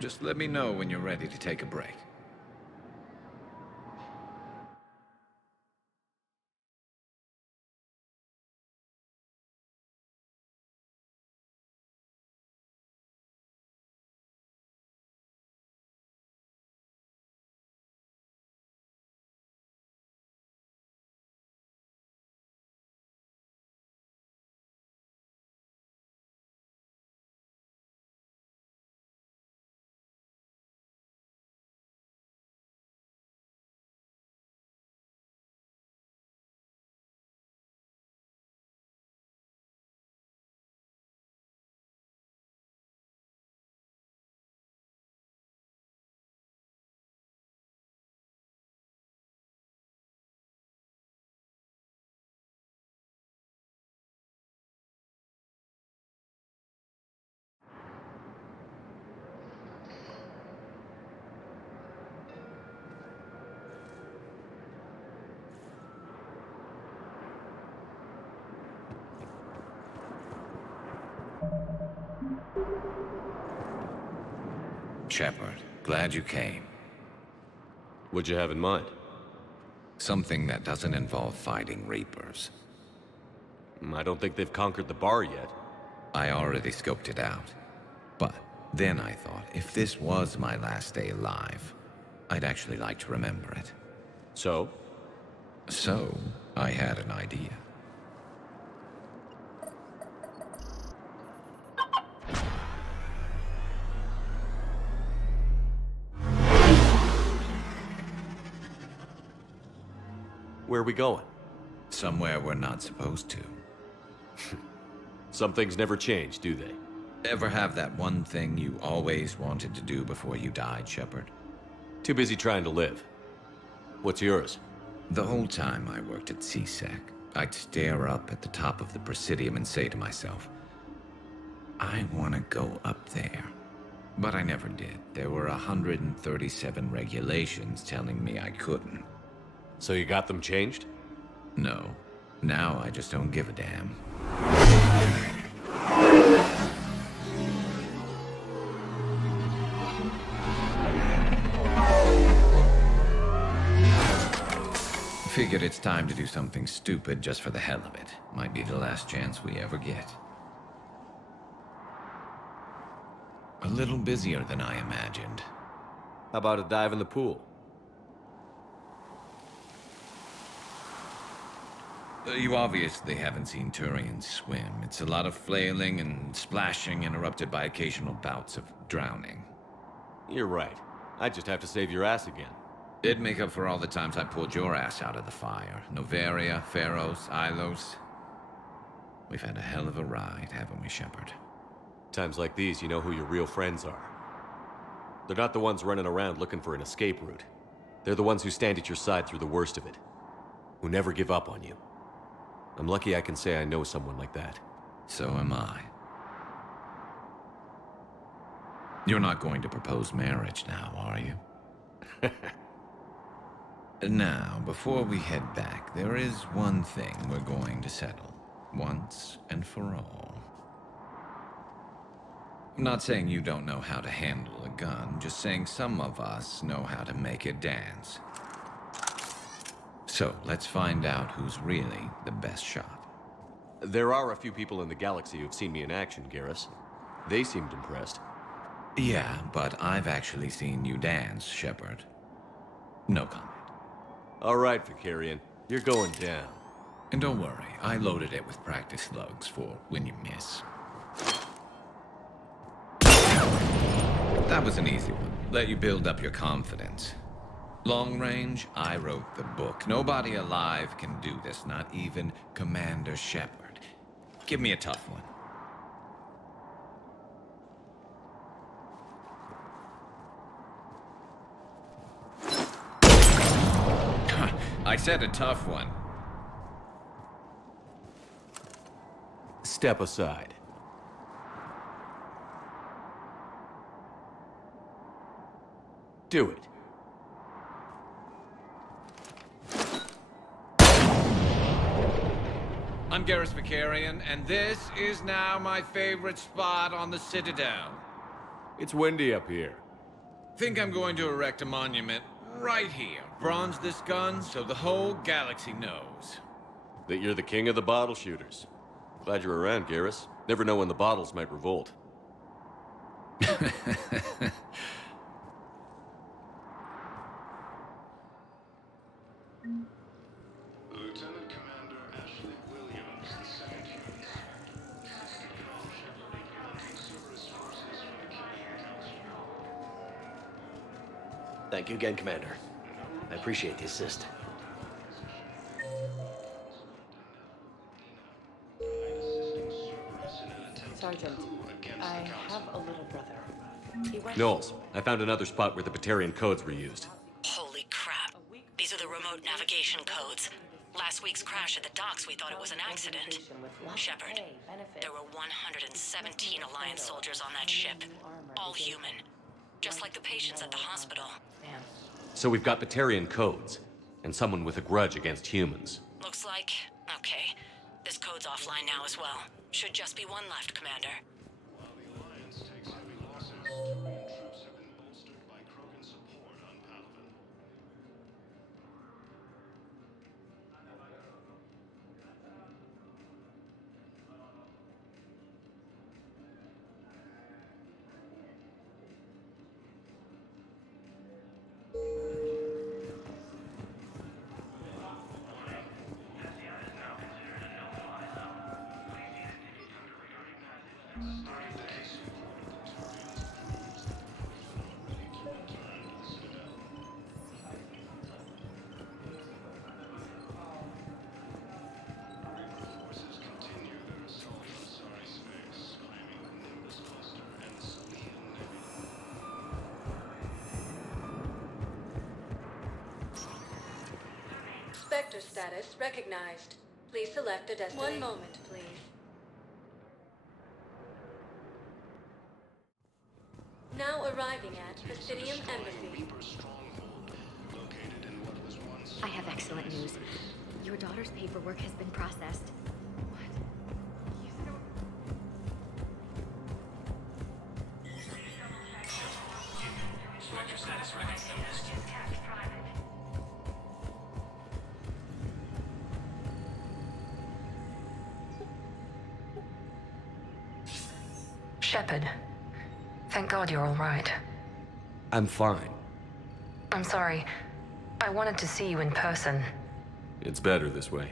Just let me know when you're ready to take a break. Shepard, glad you came. What'd you have in mind? Something that doesn't involve fighting Reapers. I don't think they've conquered the bar yet. I already scoped it out. But then I thought, if this was my last day alive, I'd actually like to remember it. So? So, I had an idea. Where are we going? Somewhere we're not supposed to. Some things never change, do they? Ever have that one thing you always wanted to do before you died, Shepard? Too busy trying to live. What's yours? The whole time I worked at CSEC, I'd stare up at the top of the Presidium and say to myself, I want to go up there. But I never did. There were 137 regulations telling me I couldn't. So you got them changed? No. Now I just don't give a damn. Figured it's time to do something stupid just for the hell of it. Might be the last chance we ever get. A little busier than I imagined. How about a dive in the pool? You obviously haven't seen Turians swim. It's a lot of flailing and splashing, interrupted by occasional bouts of drowning. You're right. I just have to save your ass again. It'd make up for all the times I pulled your ass out of the fire. Noveria, Pharos, Ilos. We've had a hell of a ride, haven't we, Shepard? Times like these, you know who your real friends are. They're not the ones running around looking for an escape route. They're the ones who stand at your side through the worst of it. Who never give up on you. I'm lucky I can say I know someone like that. so am I. You're not going to propose marriage now, are you? Now, before we head back, there is one thing we're going to settle, once and for all. I'm not saying you don't know how to handle a gun, just saying some of us know how to make it dance. So, let's find out who's really the best shot. There are a few people in the galaxy who've seen me in action, Garrus. They seemed impressed. Yeah, but I've actually seen you dance, Shepard. No comment. All right, Vicarian. You're going down. And don't worry, I loaded it with practice slugs for when you miss. That was an easy one. Let you build up your confidence. Long range, I wrote the book. Nobody alive can do this, not even Commander Shepard. Give me a tough one. I said a tough one. Step aside. Do it. I'm Garrus Vicarian, and this is now my favorite spot on the Citadel. It's windy up here. Think I'm going to erect a monument right here. Bronze this gun so the whole galaxy knows. That you're the king of the bottle shooters. Glad you're around, Garrus. Never know when the bottles might revolt. Lieutenant Commander Ashley Williams, the second human inspector. Cerberus forces for the Killing Council. Thank you again, Commander. I appreciate the assist. Sergeant, I have a little brother. He went Knowles, I found another spot where the Batarian codes were used. Holy crap. These are the remote navigation codes. Last week's crash at the docks, we thought it was an accident. Shepard, there were 117 Alliance soldiers on that ship. All human. Just like the patients at the hospital. So we've got Batarian codes, and someone with a grudge against humans. Looks like... okay. This code's offline now as well. Should just be one left, Commander. While the Alliance takes heavy losses, Turian troops have been bolstered by Krogan support on Palaven. Spectre status recognized. Please select a destination. One moment, please. Now arriving at Presidium Embassy. I have excellent news. Your daughter's paperwork has been processed. Spectre status recognized. Shepard, thank God you're all right. I'm fine. I'm sorry. I wanted to see you in person. It's better this way.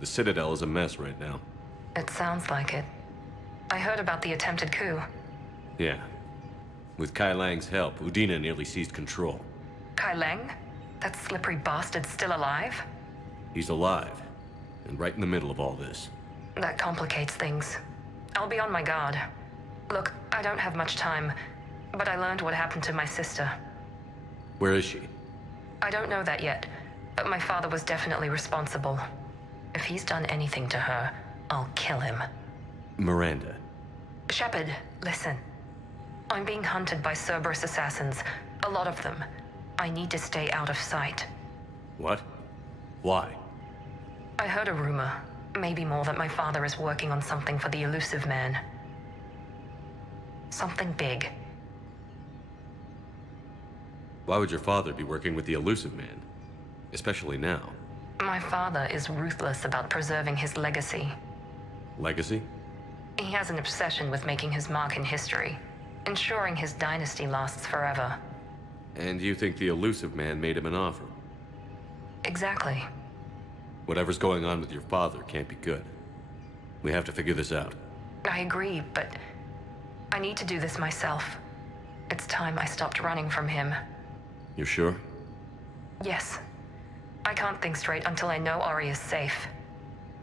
The Citadel is a mess right now. It sounds like it. I heard about the attempted coup. Yeah. With Kai Lang's help, Udina nearly seized control. Kai Leng? That slippery bastard's still alive? He's alive, and right in the middle of all this. That complicates things. I'll be on my guard. Look, I don't have much time, but I learned what happened to my sister. Where is she? I don't know that yet, but my father was definitely responsible. If he's done anything to her, I'll kill him. Miranda. Shepard, listen. I'm being hunted by Cerberus assassins. A lot of them. I need to stay out of sight. What? Why? I heard a rumor, maybe more, that my father is working on something for the elusive man. Something big. Why would your father be working with the elusive man? Especially now. My father is ruthless about preserving his legacy. Legacy? He has an obsession with making his mark in history, ensuring his dynasty lasts forever. And you think the elusive man made him an offer? Exactly. Whatever's going on with your father can't be good. We have to figure this out. I agree, but I need to do this myself. It's time I stopped running from him. You're sure? Yes. I can't think straight until I know Ori is safe.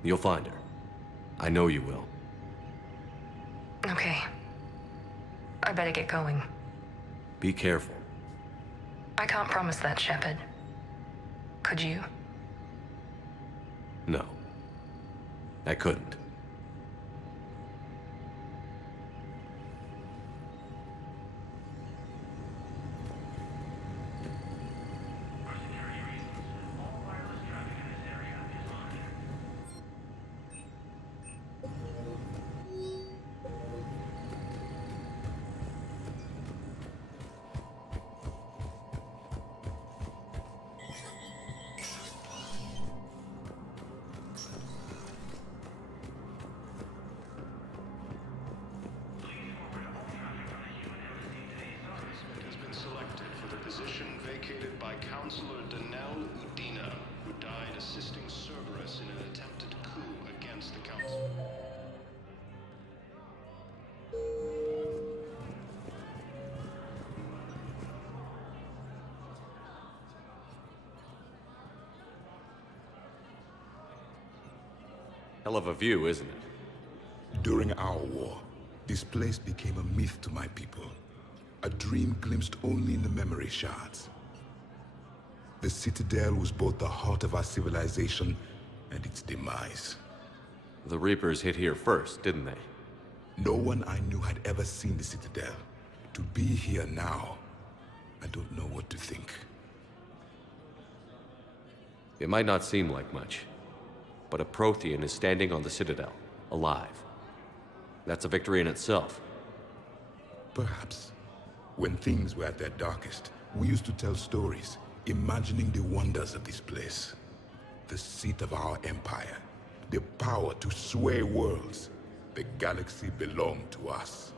You'll find her. I know you will. Okay. I better get going. Be careful. I can't promise that, Shepard. Could you? No. I couldn't. Has been selected for the position vacated by Counselor Danelle Udina, who died assisting Cerberus in an attempted coup against the Council. Hell of a view, isn't it? During our war, this place became a myth to my people. A dream glimpsed only in the memory shards. The Citadel was both the heart of our civilization and its demise. The Reapers hit here first, didn't they? No one I knew had ever seen the Citadel. To be here now, I don't know what to think. It might not seem like much, but a Prothean is standing on the Citadel, alive. That's a victory in itself. Perhaps. When things were at their darkest, we used to tell stories, imagining the wonders of this place. The seat of our empire, the power to sway worlds. The galaxy belonged to us.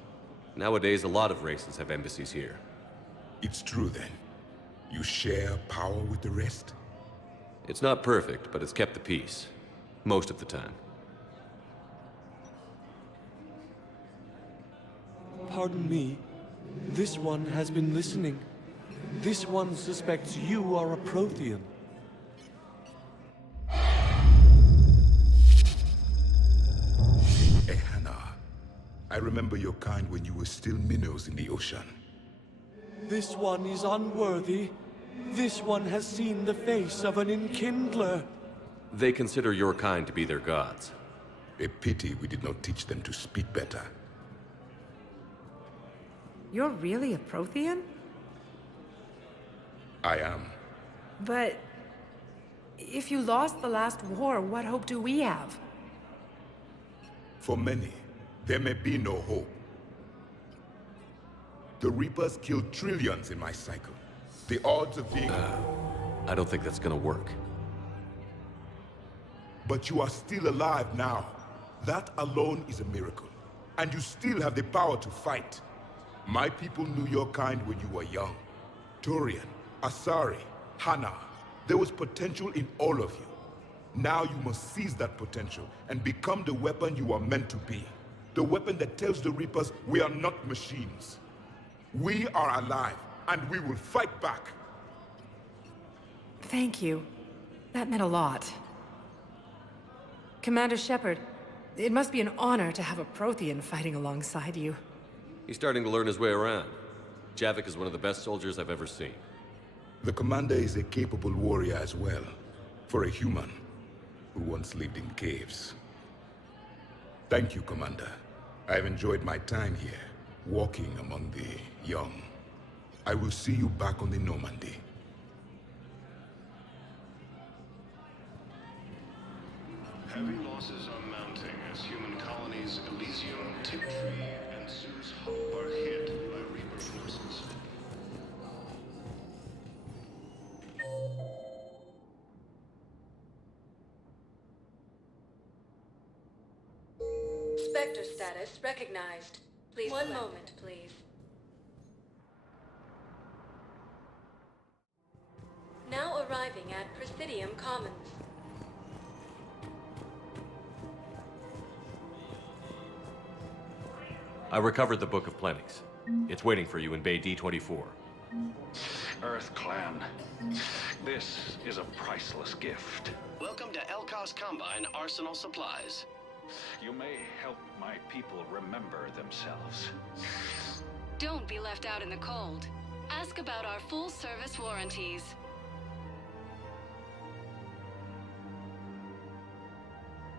Nowadays, a lot of races have embassies here. It's true then. You share power with the rest? It's not perfect, but it's kept the peace. Most of the time. Pardon me. This one has been listening. This one suspects you are a Prothean. Ehana, I remember your kind when you were still minnows in the ocean. This one is unworthy. This one has seen the face of an enkindler. They consider your kind to be their gods. A pity we did not teach them to speak better. You're really a Prothean? I am. But if you lost the last war, what hope do we have? For many, there may be no hope. The Reapers killed trillions in my cycle. The odds of being... I don't think that's gonna work. But you are still alive now. That alone is a miracle. And you still have the power to fight. My people knew your kind when you were young. Turian, Asari, Hana. There was potential in all of you. Now you must seize that potential and become the weapon you are meant to be. The weapon that tells the Reapers we are not machines. We are alive, and we will fight back. Thank you. That meant a lot. Commander Shepard, it must be an honor to have a Prothean fighting alongside you. He's starting to learn his way around. Javik is one of the best soldiers I've ever seen. The commander is a capable warrior as well, for a human who once lived in caves. Thank you, Commander. I've enjoyed my time here, walking among the young. I will see you back on the Normandy. Heavy losses are mounting as human colonies Elysium, Tiptree, and Zeus Hope are hit by Reaper forces. Spectre status recognized. Please. One moment, please. Now arriving at Presidium Commons. I recovered the Book of Plenix. It's waiting for you in Bay D24. Earth Clan, this is a priceless gift. Welcome to Elkos Combine Arsenal Supplies. You may help my people remember themselves. Don't be left out in the cold. Ask about our full-service warranties.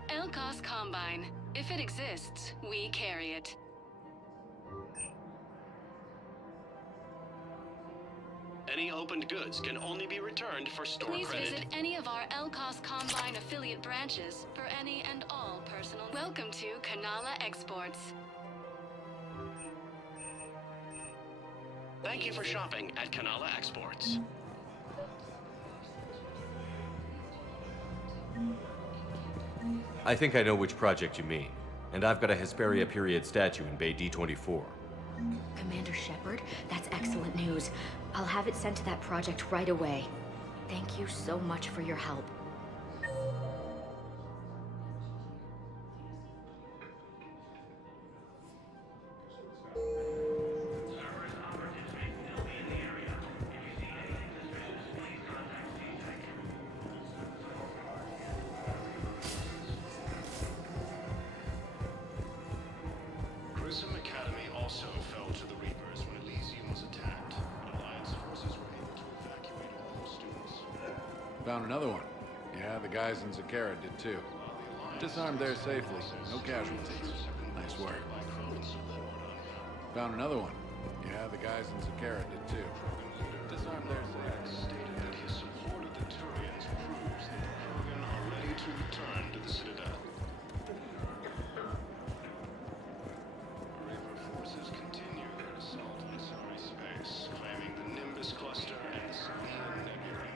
Elkos Combine. If it exists, we carry it. Any opened goods can only be returned for store Please credit. visit any of our Elkos Combine affiliate branches for any and all personal. Welcome to Kanala Exports. Thank you for shopping at Kanala Exports. I think I know which project you mean. And I've got a Hesperia period statue in Bay D24. Commander Shepard, that's excellent news. I'll have it sent to that project right away. Thank you so much for your help. Found another one. Yeah, the guys in Zakara did too. Disarmed there safely. No casualties. Nice work. Found another one. Yeah, the guys in Zakara did too. Disarmed there safely. Stated that his support of the Turians proves that the Krogan are ready to return to the Citadel. Reaper forces continue their assault on Asari space, claiming the Nimbus cluster and the Selene Nebula.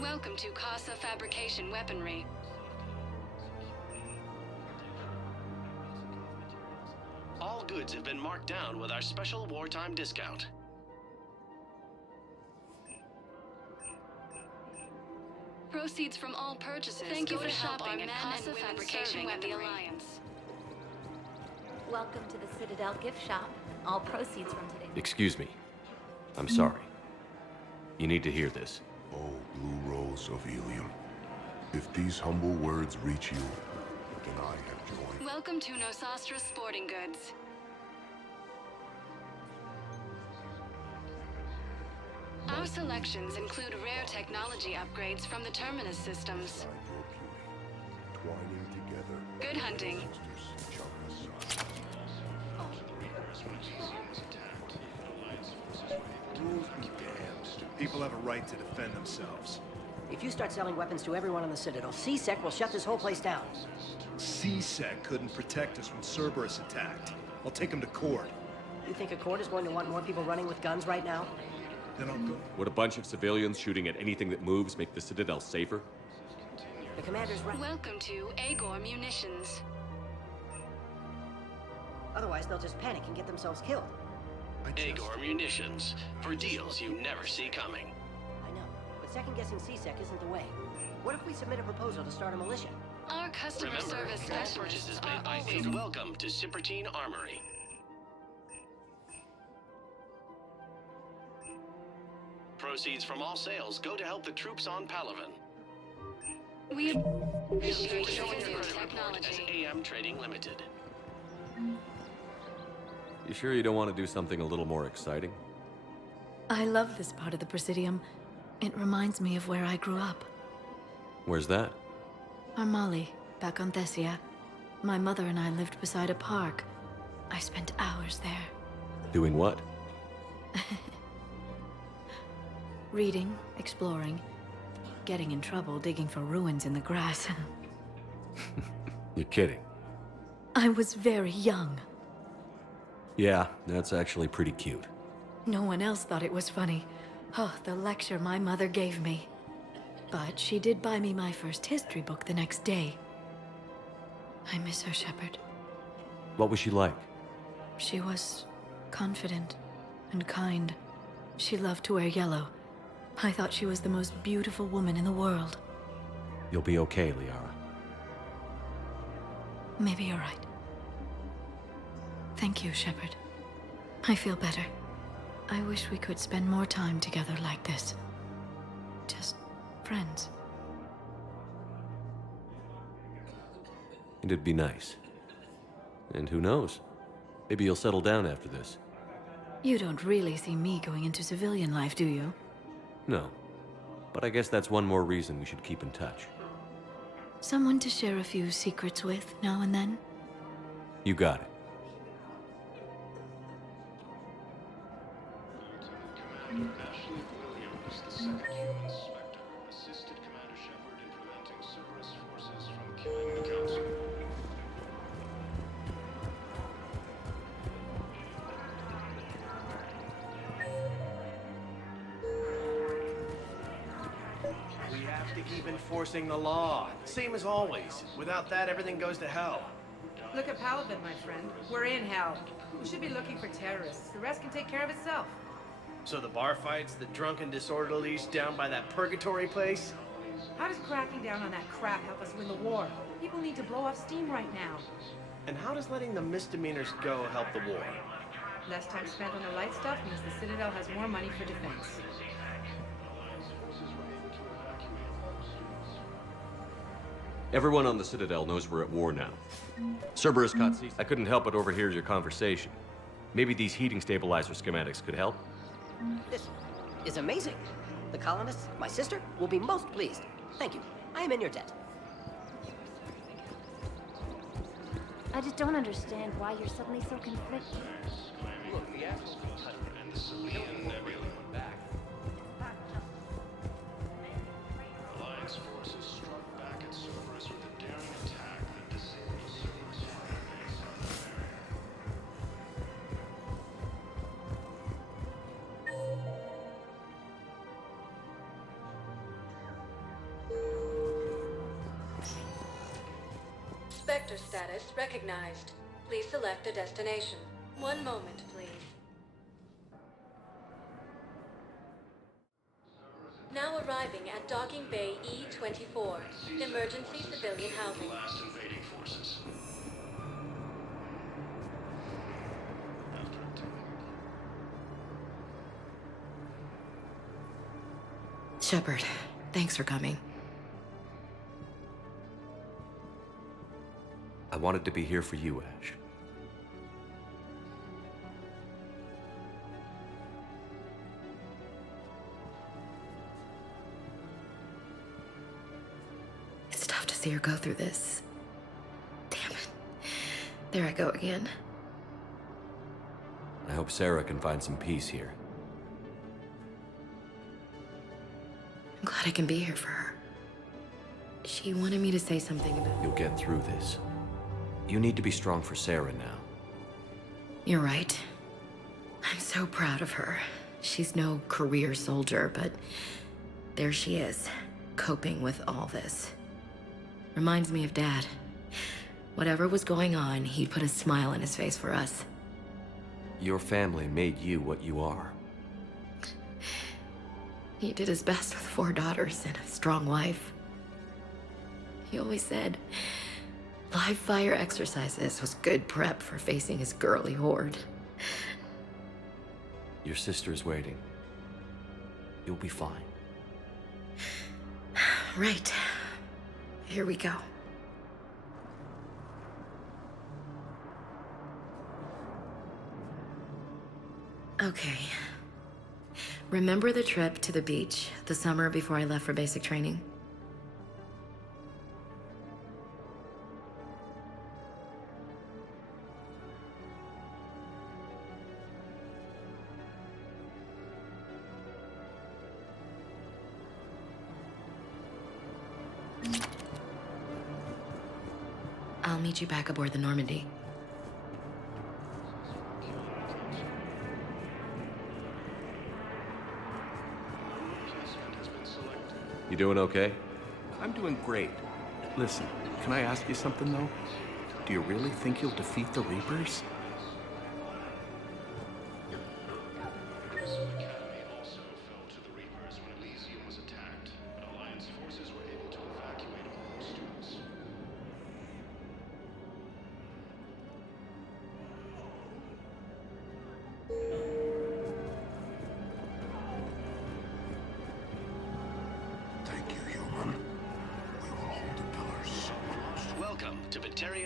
Welcome to Casa Fabrication Weaponry. All goods have been marked down with our special wartime discount. Proceeds from all purchases. Thank you for shopping at Casa Fabrication and the Alliance. Welcome to the Citadel gift shop. All proceeds from today. Excuse me. I'm sorry. You need to hear this. Oh, Blue Rose of Ilium. If these humble words reach you, then I have joy. Welcome to Nosastra Sporting Goods. Our selections include rare technology upgrades from the Terminus systems. Twining together. Good hunting. Rules be damned. People have a right to defend themselves. If you start selling weapons to everyone on the Citadel, CSEC will shut this whole place down. CSEC couldn't protect us when Cerberus attacked. I'll take him to court. You think a court is going to want more people running with guns right now? Then I'll go. Would a bunch of civilians shooting at anything that moves make the Citadel safer? The commander's right. Welcome to Agor Munitions. Otherwise, they'll just panic and get themselves killed. Agor Munitions, for deals you never see coming. I know, but second-guessing CSEC isn't the way. What if we submit a proposal to start a militia? Our customer service all specialists purchases are made by always... Welcome to Cipertine Armory. Proceeds from all sales go to help the troops on Palaven. We appreciate Showing your your report as technology. AM Trading Limited. You sure you don't want to do something a little more exciting? I love this part of the Presidium. It reminds me of where I grew up. Where's that? Armali, back on Thessia. My mother and I lived beside a park. I spent hours there. Doing what? Reading, exploring, getting in trouble digging for ruins in the grass. You're kidding. I was very young. Yeah, that's actually pretty cute. No one else thought it was funny. Oh, the lecture my mother gave me. But she did buy me my first history book the next day. I miss her, Shepard. What was she like? She was confident and kind. She loved to wear yellow. I thought she was the most beautiful woman in the world. You'll be okay, Liara. Maybe you're right. Thank you, Shepard. I feel better. I wish we could spend more time together like this. Just friends. It'd be nice. And who knows? Maybe you'll settle down after this. You don't really see me going into civilian life, do you? No. But I guess that's one more reason we should keep in touch. Someone to share a few secrets with now and then? You got it. Commander Ashley Williams, the second human Spectre, assisted Commander Shepard in preventing Cerberus forces from killing the Council. We have to keep enforcing the law, same as always. Without that, everything goes to hell. Look at Paladin, my friend. We're in hell. We should be looking for terrorists. The rest can take care of itself. So the bar fights, the drunken disorderlies down by that purgatory place? How does cracking down on that crap help us win the war? People need to blow off steam right now. And how does letting the misdemeanors go help the war? Less time spent on the light stuff means the Citadel has more money for defense. Everyone on the Citadel knows we're at war now. Cerberus caught C. I couldn't help but overhear your conversation. Maybe these heating stabilizer schematics could help? This is amazing. The colonists, my sister, will be most pleased. Thank you. I am in your debt. I just don't understand why you're suddenly so conflicted. Look, the assholes cut it, and the civilian nebula back. Alliance forces struck back at Cerberus with a daring attack that disabled Cerberus firebase on the area. Spectre status recognized. Please select a destination. One moment, please. Now arriving at Docking Bay E-24, emergency civilian housing. Last invading forces. Shepard, thanks for coming. I wanted to be here for you, Ash. It's tough to see her go through this. Damn it. There I go again. I hope Sarah can find some peace here. I'm glad I can be here for her. She wanted me to say something about... You'll get through this. You need to be strong for Sarah now. You're right. I'm so proud of her. She's no career soldier, but there she is, coping with all this. Reminds me of Dad. Whatever was going on, he'd put a smile on his face for us. Your family made you what you are. He did his best with 4 daughters and a strong wife. He always said live fire exercises was good prep for facing his girly horde. Your sister's waiting. You'll be fine. Right. Here we go. Okay. Remember the trip to the beach the summer before I left for basic training? I'll meet you back aboard the Normandy. You doing okay? I'm doing great. Listen, can I ask you something, though? Do you really think you'll defeat the Reapers?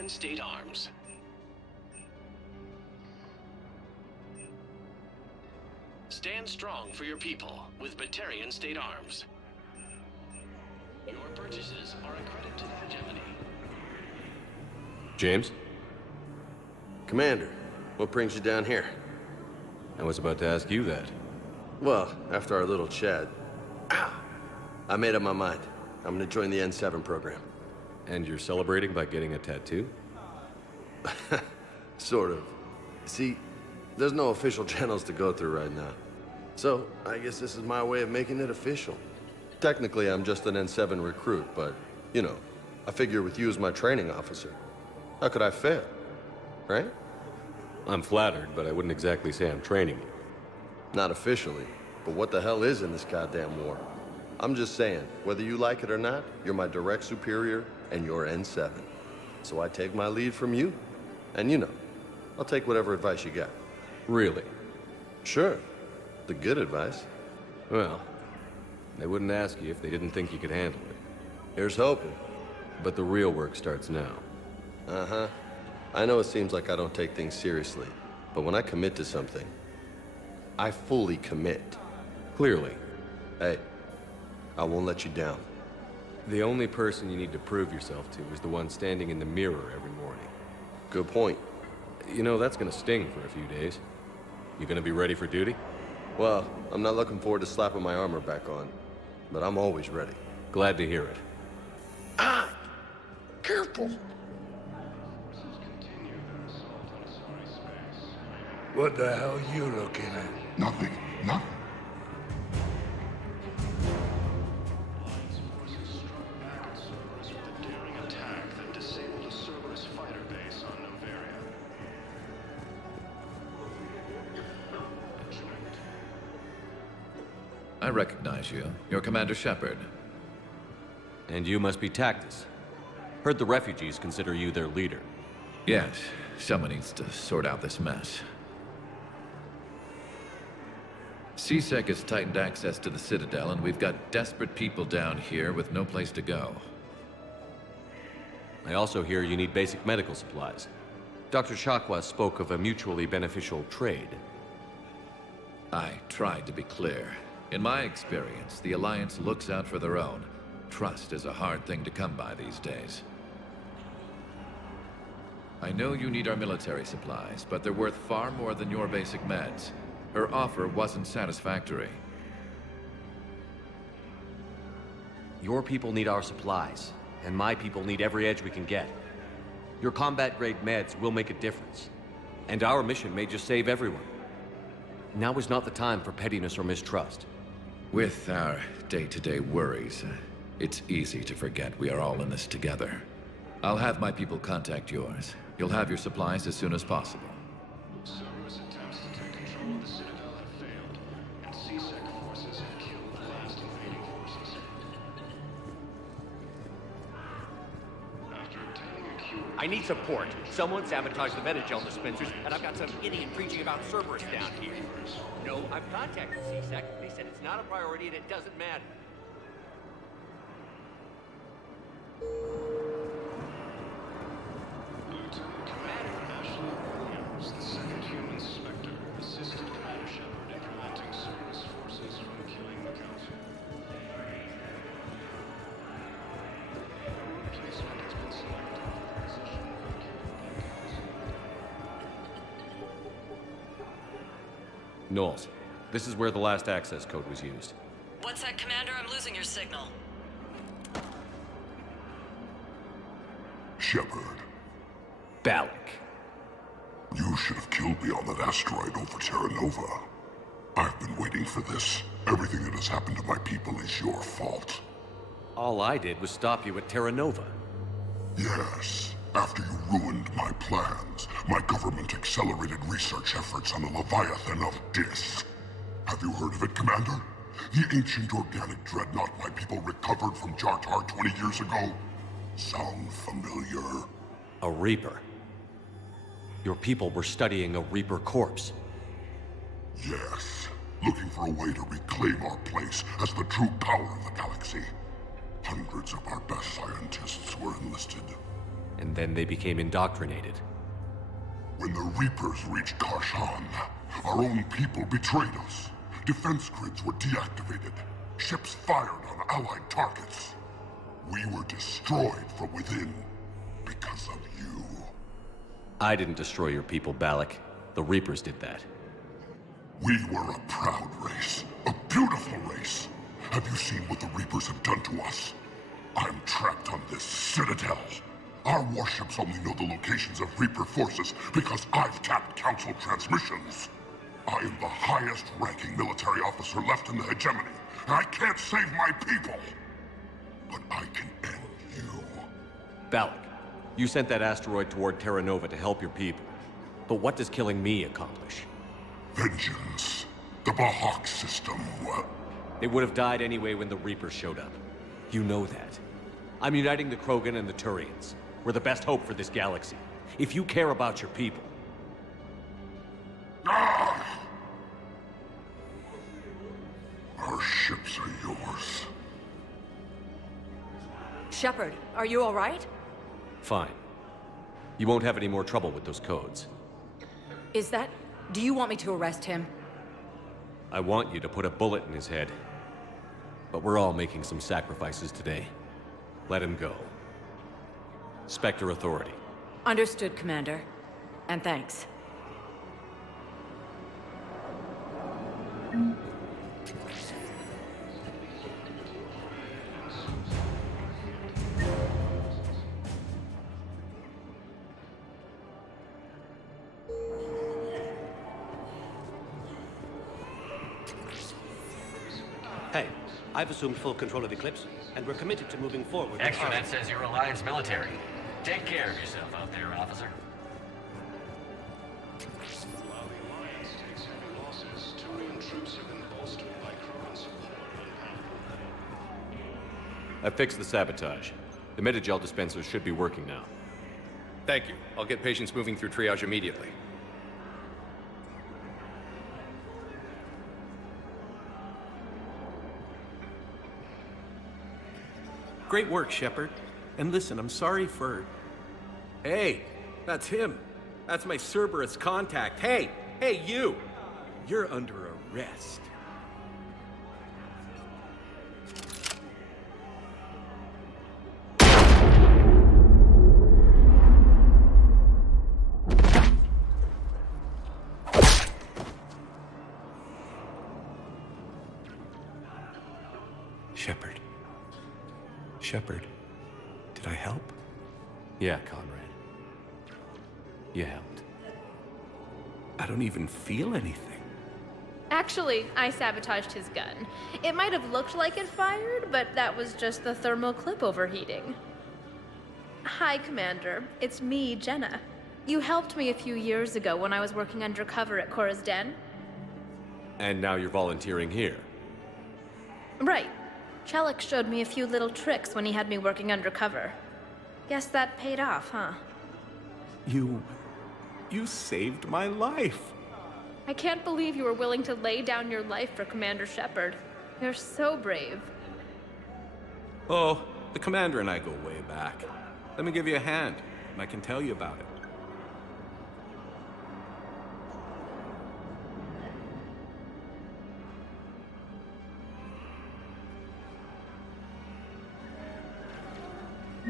State Arms. Stand strong for your people with Batarian State Arms. Your purchases are a credit to the hegemony. James? Commander, what brings you down here? I was about to ask you that. Well, after our little chat, I made up my mind. I'm gonna join the N7 program. And you're celebrating by getting a tattoo? Sort of. See, there's no official channels to go through right now. So, I guess this is my way of making it official. Technically, I'm just an N7 recruit, but, you know, I figure with you as my training officer, how could I fail? Right? I'm flattered, but I wouldn't exactly say I'm training you. Not officially, but what the hell is in this goddamn war? I'm just saying, whether you like it or not, you're my direct superior, and you're N7. So I take my lead from you. And you know, I'll take whatever advice you got. Really? Sure. The good advice. Well, they wouldn't ask you if they didn't think you could handle it. Here's hoping. But the real work starts now. Uh-huh. I know it seems like I don't take things seriously, but when I commit to something, I fully commit. Clearly. Hey, I won't let you down. The only person you need to prove yourself to is the one standing in the mirror every morning. Good point. You know, that's gonna sting for a few days. You gonna be ready for duty? Well, I'm not looking forward to slapping my armor back on, but I'm always ready. Glad to hear it. Ah! Careful! What the hell are you looking at? Nothing. Nothing. I recognize you. You're Commander Shepard. And you must be Tactus. Heard the refugees consider you their leader. Yes, someone needs to sort out this mess. CSEC has tightened access to the Citadel, and we've got desperate people down here with no place to go. I also hear you need basic medical supplies. Dr. CHAKWAS spoke of a mutually beneficial trade. I tried to be clear. In my experience, the Alliance looks out for their own. Trust is a hard thing to come by these days. I know you need our military supplies, but they're worth far more than your basic meds. Her offer wasn't satisfactory. Your people need our supplies, and my people need every edge we can get. Your combat-grade meds will make a difference, and our mission may just save everyone. Now is not the time for pettiness or mistrust. With our day-to-day worries, it's easy to forget we are all in this together. I'll have my people contact yours. You'll have your supplies as soon as possible. Cerberus attempts to take control of the Citadel have failed, and CSEC forces have killed the last invading forces. After obtaining a cure... I need support. Someone sabotaged the Metagel dispensers, and I've got some idiot preaching about Cerberus down here. No, I've contacted CSEC. They said it's not a priority and it doesn't matter. Knowles, this is where the last access code was used. What's that, Commander? I'm losing your signal. Shepard. Balac. You should have killed me on that asteroid over Terra Nova. I've been waiting for this. Everything that has happened to my people is your fault. All I did was stop you at Terra Nova. Yes. After you ruined my plans, my government accelerated research efforts on the Leviathan of Dis. Have you heard of it, Commander? The ancient organic dreadnought my people recovered from Jartar 20 years ago? Sound familiar? A Reaper? Your people were studying a Reaper corpse. Yes. Looking for a way to reclaim our place as the true power of the galaxy. Hundreds of our best scientists were enlisted. And then they became indoctrinated. When the Reapers reached Karshan, our own people betrayed us. Defense grids were deactivated. Ships fired on Allied targets. We were destroyed from within because of you. I didn't destroy your people, Balac. The Reapers did that. We were a proud race. A beautiful race. Have you seen what the Reapers have done to us? I'm trapped on this citadel. Our warships only know the locations of Reaper forces because I've tapped Council transmissions. I am the highest-ranking military officer left in the hegemony, and I can't save my people. But I can end you. Balac, you sent that asteroid toward Terra Nova to help your people. But what does killing me accomplish? Vengeance. The Ba'alak system, They would have died anyway when the Reapers showed up. You know that. I'm uniting the Krogan and the Turians. We're the best hope for this galaxy. If you care about your people. Our ships are yours. Shepard, are you all right? Fine. You won't have any more trouble with those codes. Is that... Do you want me to arrest him? I want you to put a bullet in his head. But we're all making some sacrifices today. Let him go. Spectre Authority. Understood, Commander. And thanks. Hey, I've assumed full control of Eclipse, and we're committed to moving forward. Extranet says you're Alliance military. Take care of yourself out there, officer. While the Alliance takes heavy losses, Turian troops have been bolstered by Krogan support and power. I fixed the sabotage. The Metagel dispensers should be working now. Thank you. I'll get patients moving through triage immediately. Great work, Shepard. And listen, I'm sorry for... Hey, that's him. That's my Cerberus contact. Hey, you! You're under arrest. Shepard, did I help? Yeah, Conrad. You helped. I don't even feel anything. Actually, I sabotaged his gun. It might have looked like it fired, but that was just the thermal clip overheating. Hi, Commander. It's me, Jenna. You helped me a few years ago when I was working undercover at Cora's Den. And now you're volunteering here. Right. Chellick showed me a few little tricks when he had me working undercover. Guess that paid off, huh? You saved my life. I can't believe you were willing to lay down your life for Commander Shepard. You're so brave. Oh, the Commander and I go way back. Let me give you a hand, and I can tell you about it.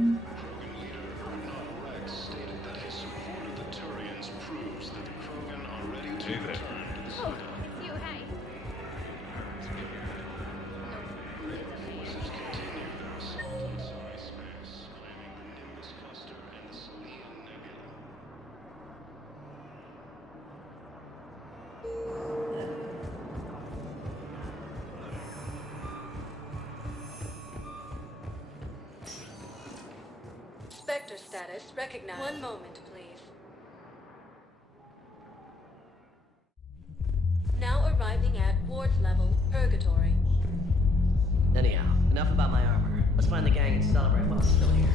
leader Urdnot Rex stated that his support of the Turians proves that the Krogan are ready to return to the Citadel. It's you, hey. Forces continue their assault on Azari space, claiming the Nimbus cluster and the Salian Nebula. Spectre status recognized. One moment, please. Now arriving at ward level, Purgatory. Anyhow, enough about my armor. Let's find the gang and celebrate while it's still here.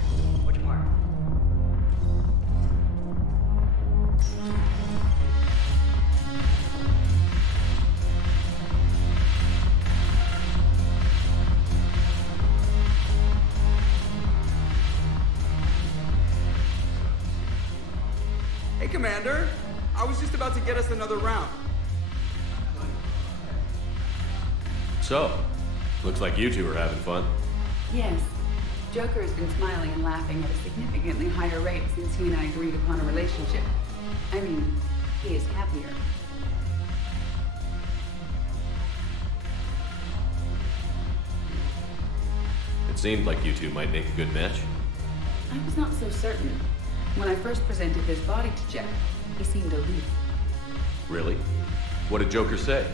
Where'd you park? Hey, Commander. I was just about to get us another round. So, looks like you two are having fun. Yes. Joker has been smiling and laughing at a significantly higher rate since he and I agreed upon a relationship. I mean, he is happier. It seemed like you two might make a good match. I was not so certain. When I first presented this body to Jeff, he seemed aloof. Really? What did Joker say?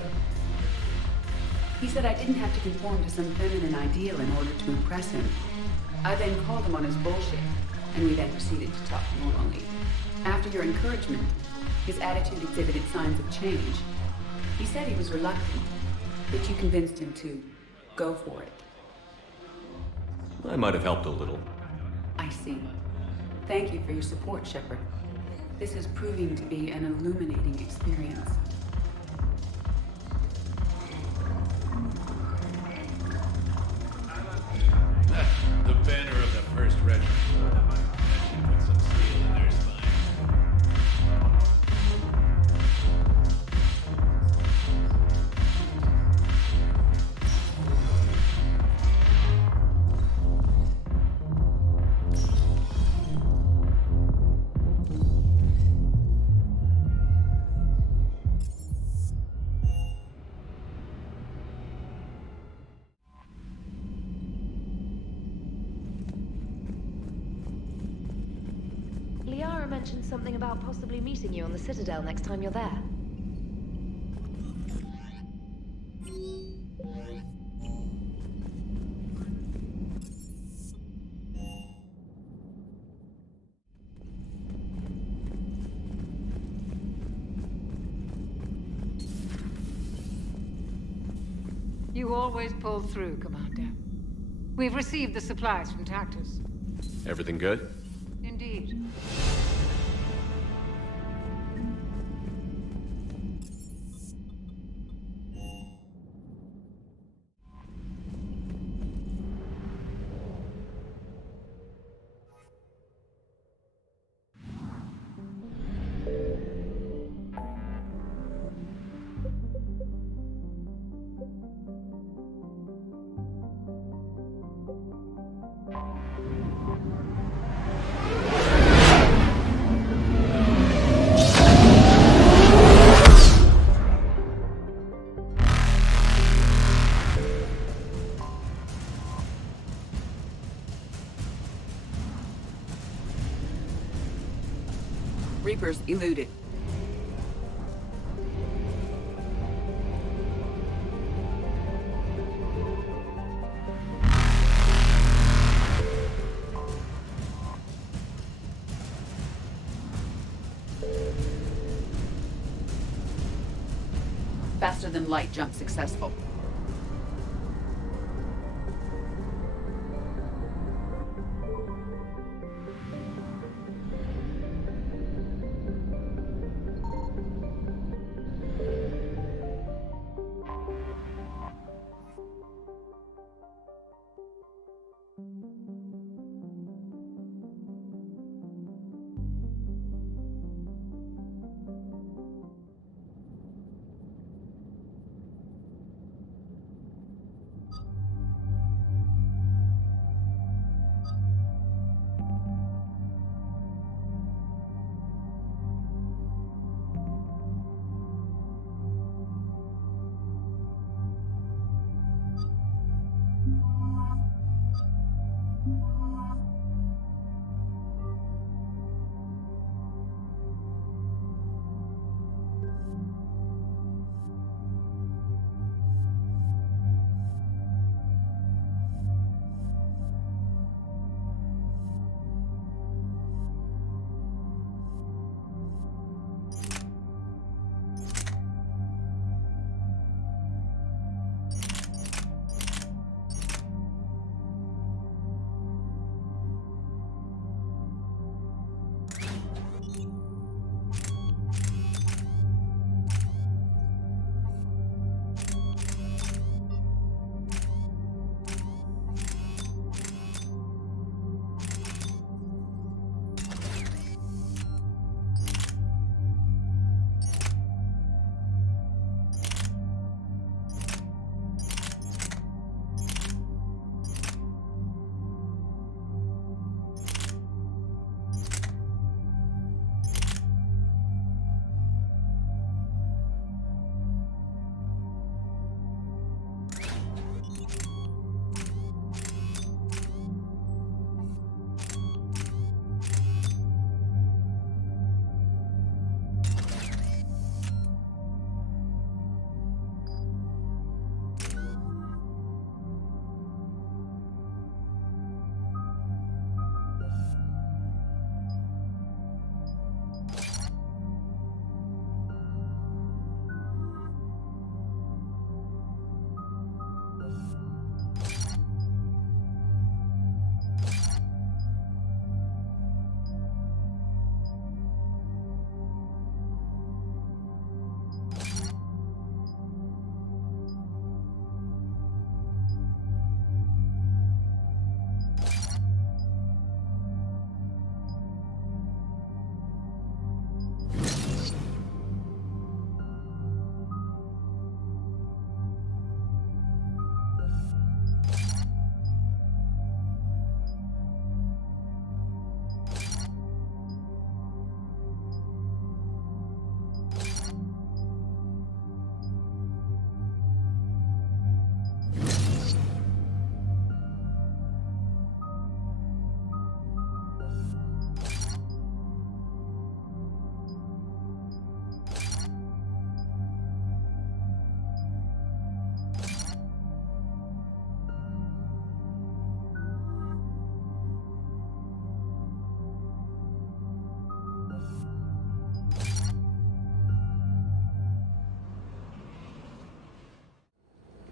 He said I didn't have to conform to some feminine ideal in order to impress him. I then called him on his bullshit, and we then proceeded to talk normally. After your encouragement, his attitude exhibited signs of change. He said he was reluctant, but you convinced him to go for it. I might have helped a little. I see. Thank you for your support, Shepard. This is proving to be an illuminating experience. The banner of the first regiment. That should put some steel in their spine. Liara mentioned something about possibly meeting you on the Citadel next time you're there. You always pull through, Commander. We've received the supplies from Tactus. Everything good? Indeed. Reapers eluded. Faster than light jump successful.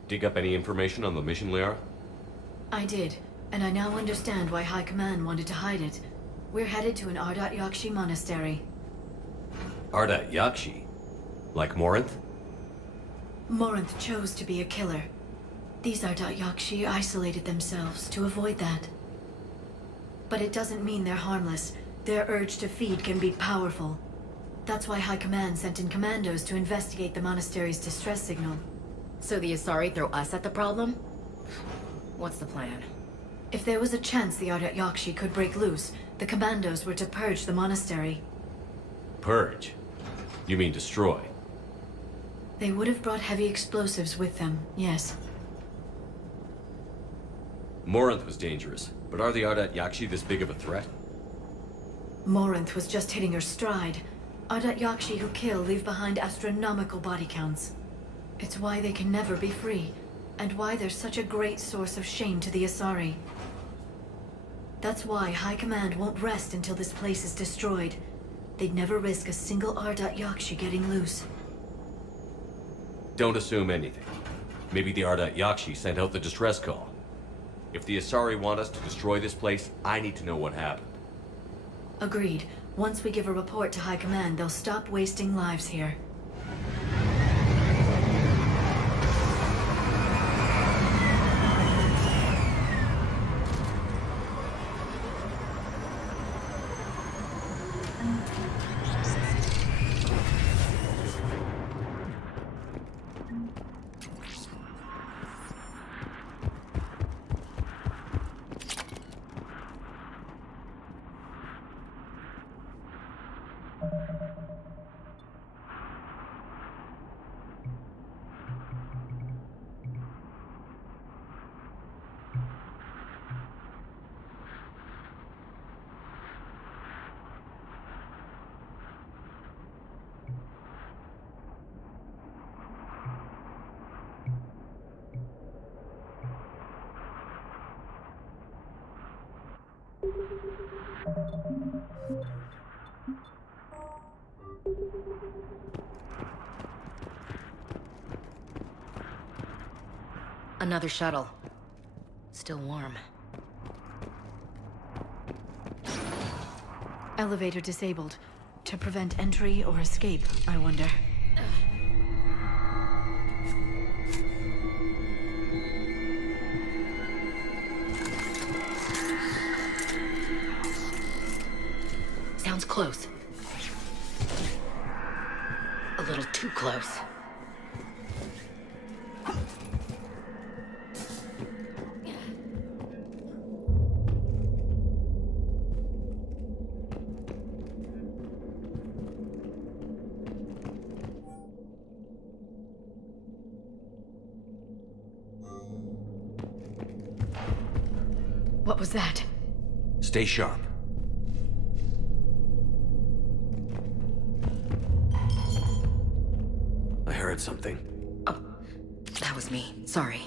Dig up any information on the mission, Liara? I did, and I now understand why High Command wanted to hide it. We're headed to an Ardat Yakshi monastery. Ardat Yakshi? Like Morinth? Morinth chose to be a killer. These Ardat Yakshi isolated themselves to avoid that. But it doesn't mean they're harmless. Their urge to feed can be powerful. That's why High Command sent in commandos to investigate the monastery's distress signal. So the Asari throw us at the problem? What's the plan? If there was a chance the Ardat Yakshi could break loose, the commandos were to purge the monastery. Purge? You mean destroy? They would have brought heavy explosives with them, yes. Morinth was dangerous, but are the Ardat Yakshi this big of a threat? Morinth was just hitting her stride. Ardat Yakshi who kill leave behind astronomical body counts. It's why they can never be free, and why they're such a great source of shame to the Asari. That's why High Command won't rest until this place is destroyed. They'd never risk a single Ardat Yakshi getting loose. Don't assume anything. Maybe the Ardat Yakshi sent out the distress call. If the Asari want us to destroy this place, I need to know what happened. Agreed. Once we give a report to High Command, they'll stop wasting lives here. Another shuttle. Still warm. Elevator disabled. To prevent entry or escape, I wonder. Sounds close. A little too close. What was that? Stay sharp. I heard something. Oh, that was me. Sorry.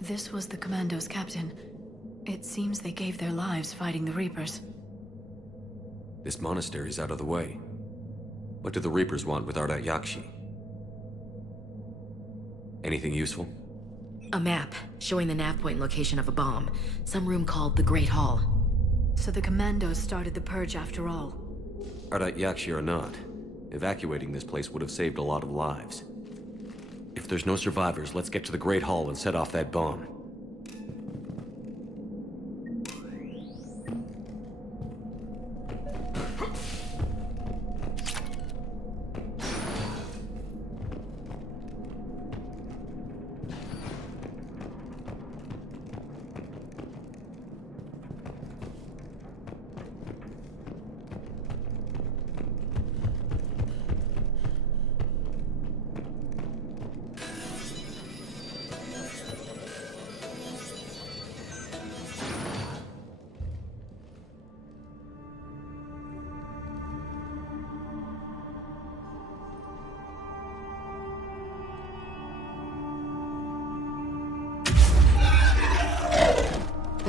This was the Commando's captain. It seems they gave their lives fighting the Reapers. This monastery's out of the way. What do the Reapers want with Ardat Yakshi? Anything useful? A map showing the nav point location of a bomb. Some room called the Great Hall. So the Commandos started the purge after all. Ardat Yakshi or not, evacuating this place would have saved a lot of lives. If there's no survivors, let's get to the Great Hall and set off that bomb.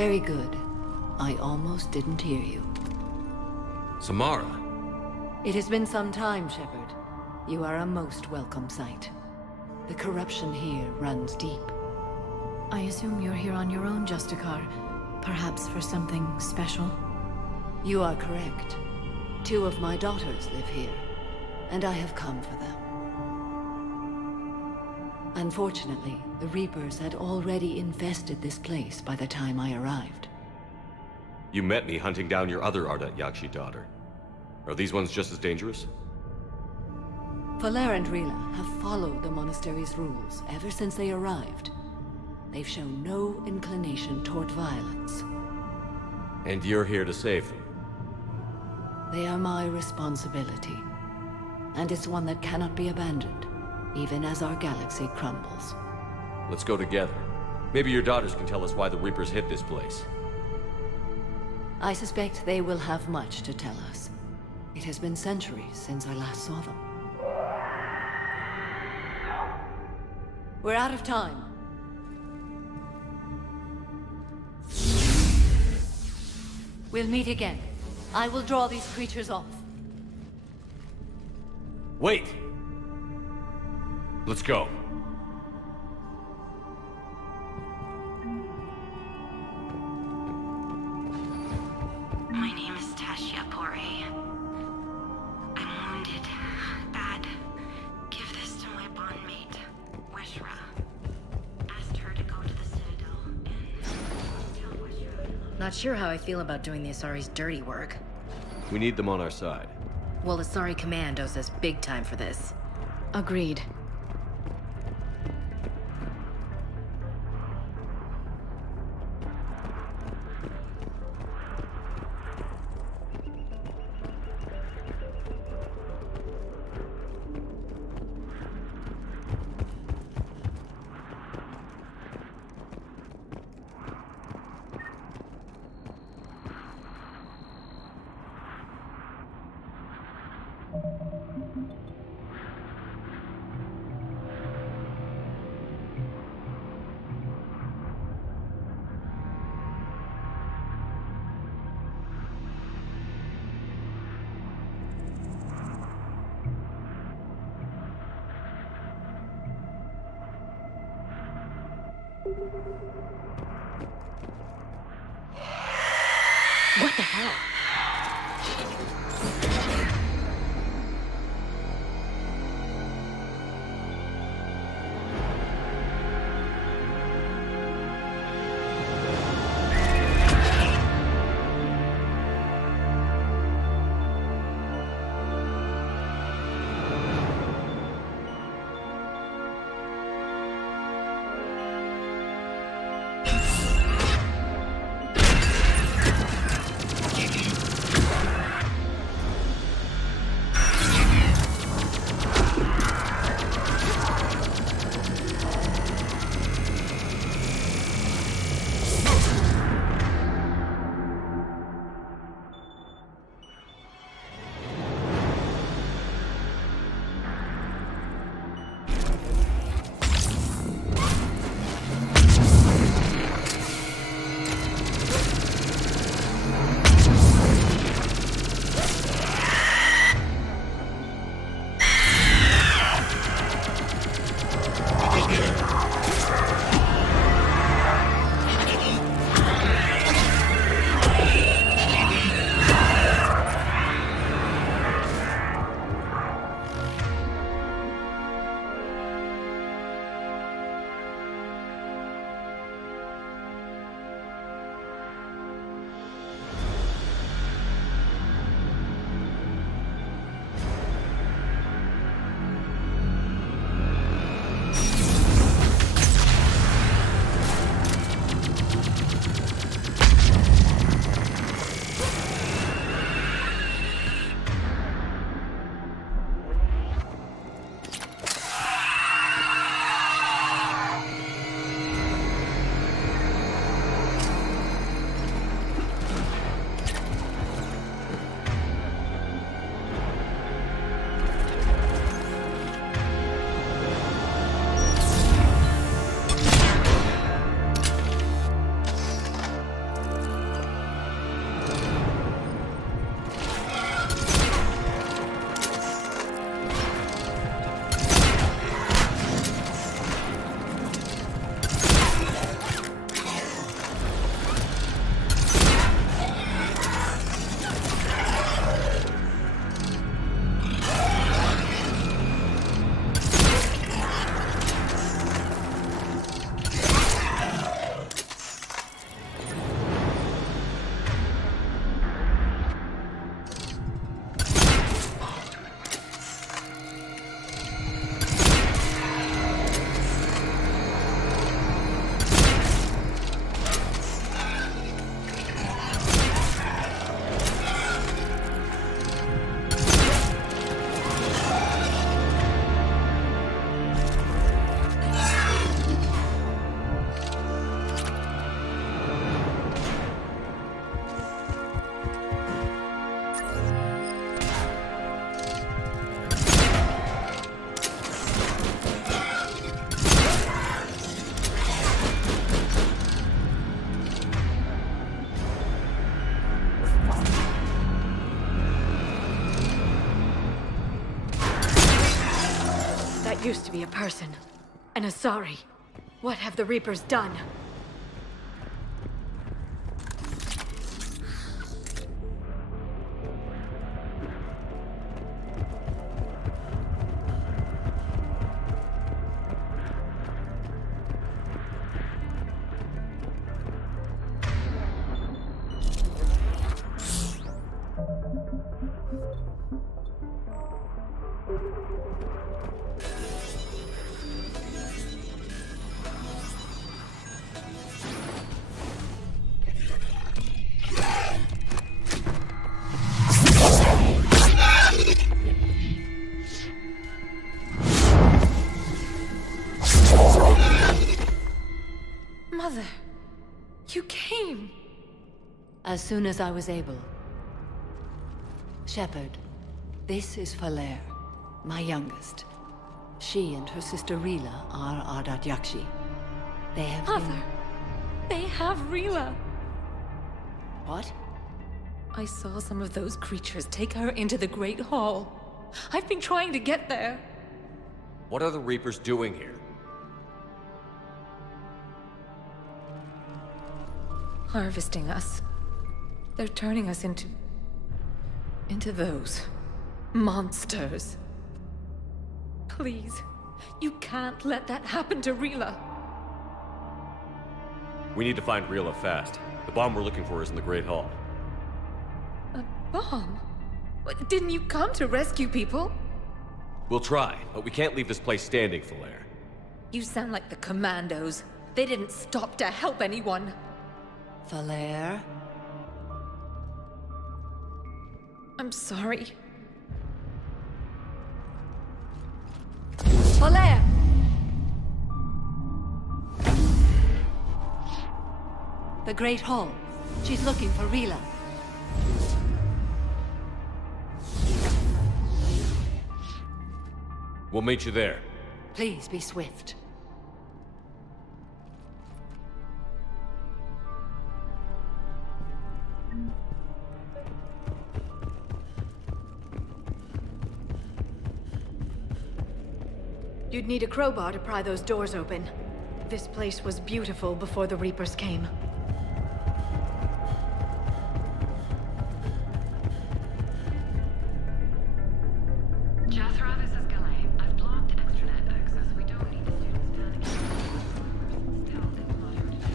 Very good. I almost didn't hear you. Samara? It has been some time, Shepard. You are a most welcome sight. The corruption here runs deep. I assume you're here on your own, Justicar. Perhaps for something special? You are correct. 2 of my daughters live here, and I have come for them. Unfortunately, the Reapers had already infested this place by the time I arrived. You met me hunting down your other Ardat Yakshi daughter. Are these ones just as dangerous? Faller and Rila have followed the monastery's rules ever since they arrived. They've shown no inclination toward violence. And you're here to save them? They are my responsibility. And it's one that cannot be abandoned, even as our galaxy crumbles. Let's go together. Maybe your daughters can tell us why the Reapers hit this place. I suspect they will have much to tell us. It has been centuries since I last saw them. We're out of time. We'll meet again. I will draw these creatures off. Wait! Let's go. My name is Tasha Pore. I'm wounded. Bad. Give this to my bondmate, Weshra. Asked her to go to the Citadel and tell Weshra. Not sure how I feel about doing the Asari's dirty work. We need them on our side. Well, Asari Command owes us big time for this. Agreed. What the hell? used to be a person. An azari. What have the Reapers done? Mother, you came. As soon as I was able. Shepard, this is Falere, my youngest. She and her sister Rila are Ardat Yakshi. They have Mother, they have Rila. What? I saw some of those creatures take her into the Great Hall. I've been trying to get there. What are the Reapers doing here? Harvesting us. They're turning us into those monsters. Please, you can't let that happen to Rila. We need to find Rila fast. The bomb we're looking for is in the Great Hall. A bomb? What, didn't you come to rescue people? We'll try, but we can't leave this place standing, Falere. You sound like the Commandos. They didn't stop to help anyone. Falere? I'm sorry. Falere! The Great Hall. She's looking for Rila. We'll meet you there. Please be swift. You'd need a crowbar to pry those doors open. This place was beautiful before the Reapers came. Jathra, this is Galay. I've blocked extranet access. We don't need the students panicking. Tell them moderate.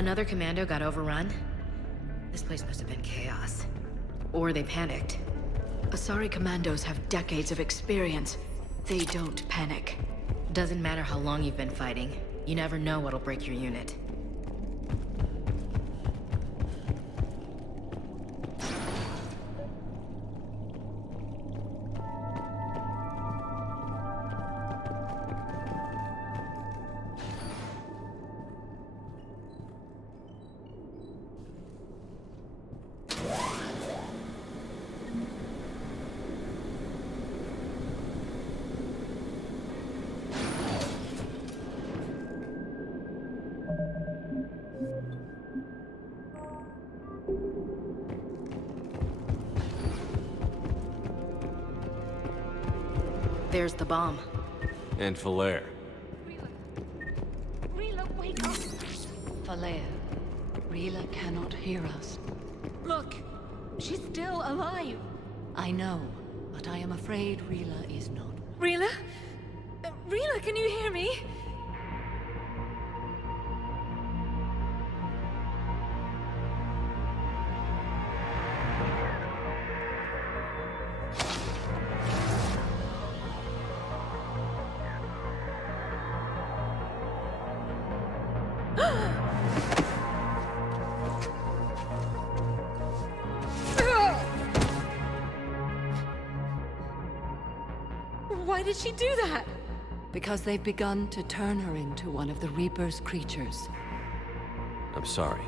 Another commando got overrun? This place must have been chaos. Or they panicked. Asari commandos have decades of experience. They don't panic. Doesn't matter how long you've been fighting. You never know what'll break your unit. There's the bomb. And Falaire. Rila, wake up! Falaire, Rila cannot hear us. Look, she's still alive. I know, but I am afraid Rila is not. Rila? Rila, can you hear me? Why did she do that? Because they've begun to turn her into one of the Reaper's creatures. I'm sorry.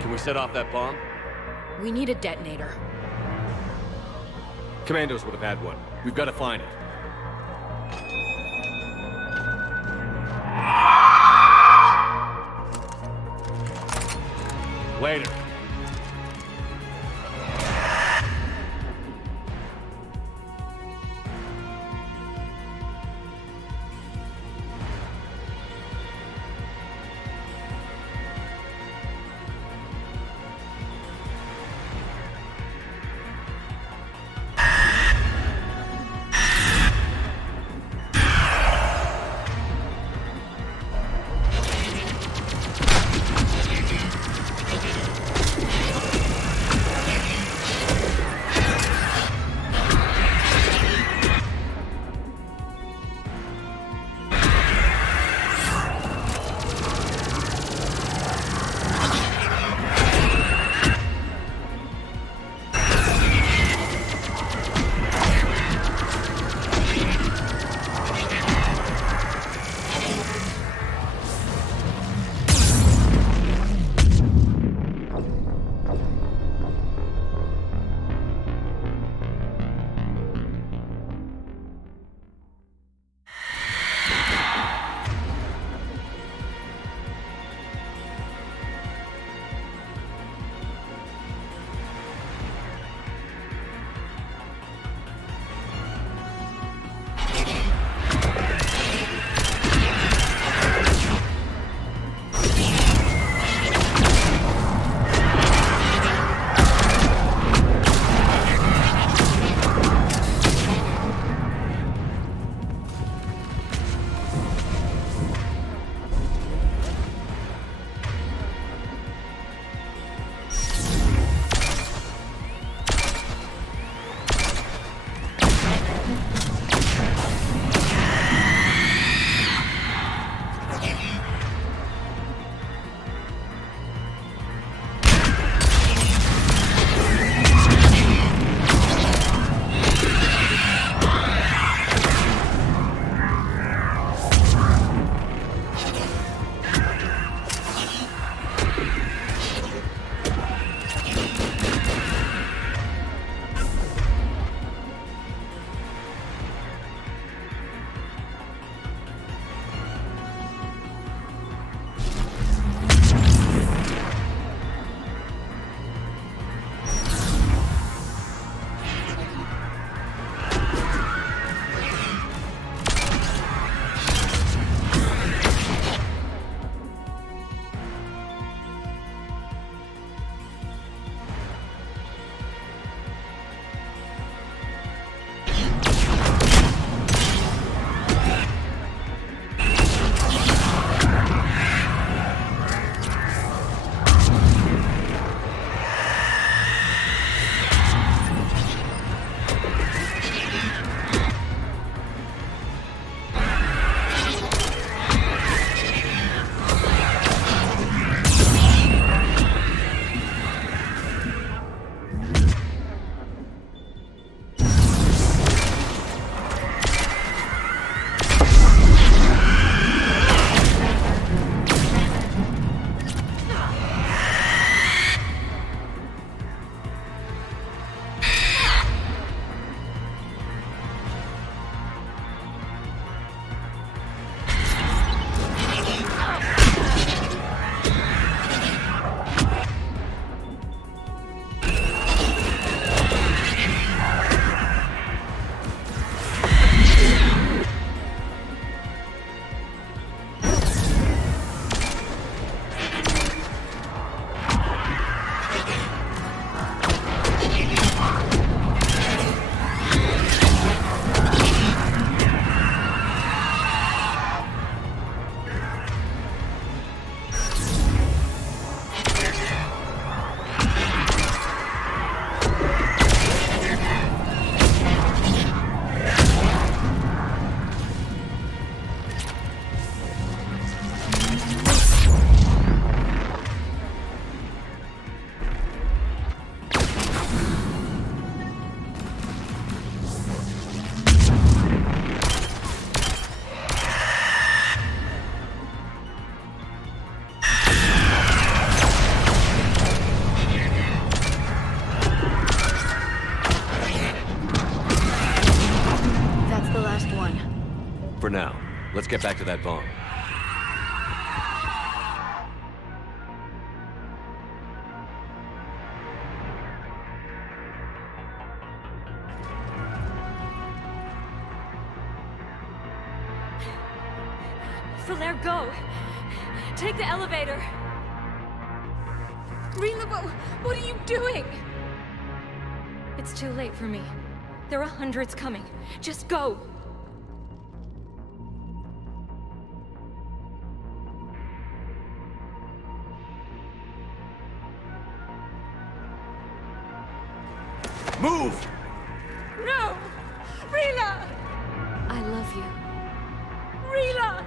Can we set off that bomb? We need a detonator. Commandos would have had one. We've got to find it. Later. Let's get back to that bomb. Falaire, go! Take the elevator! Rila, what are you doing? It's too late for me. There are hundreds coming. Just go! Move! No! Rila! I love you. Rila!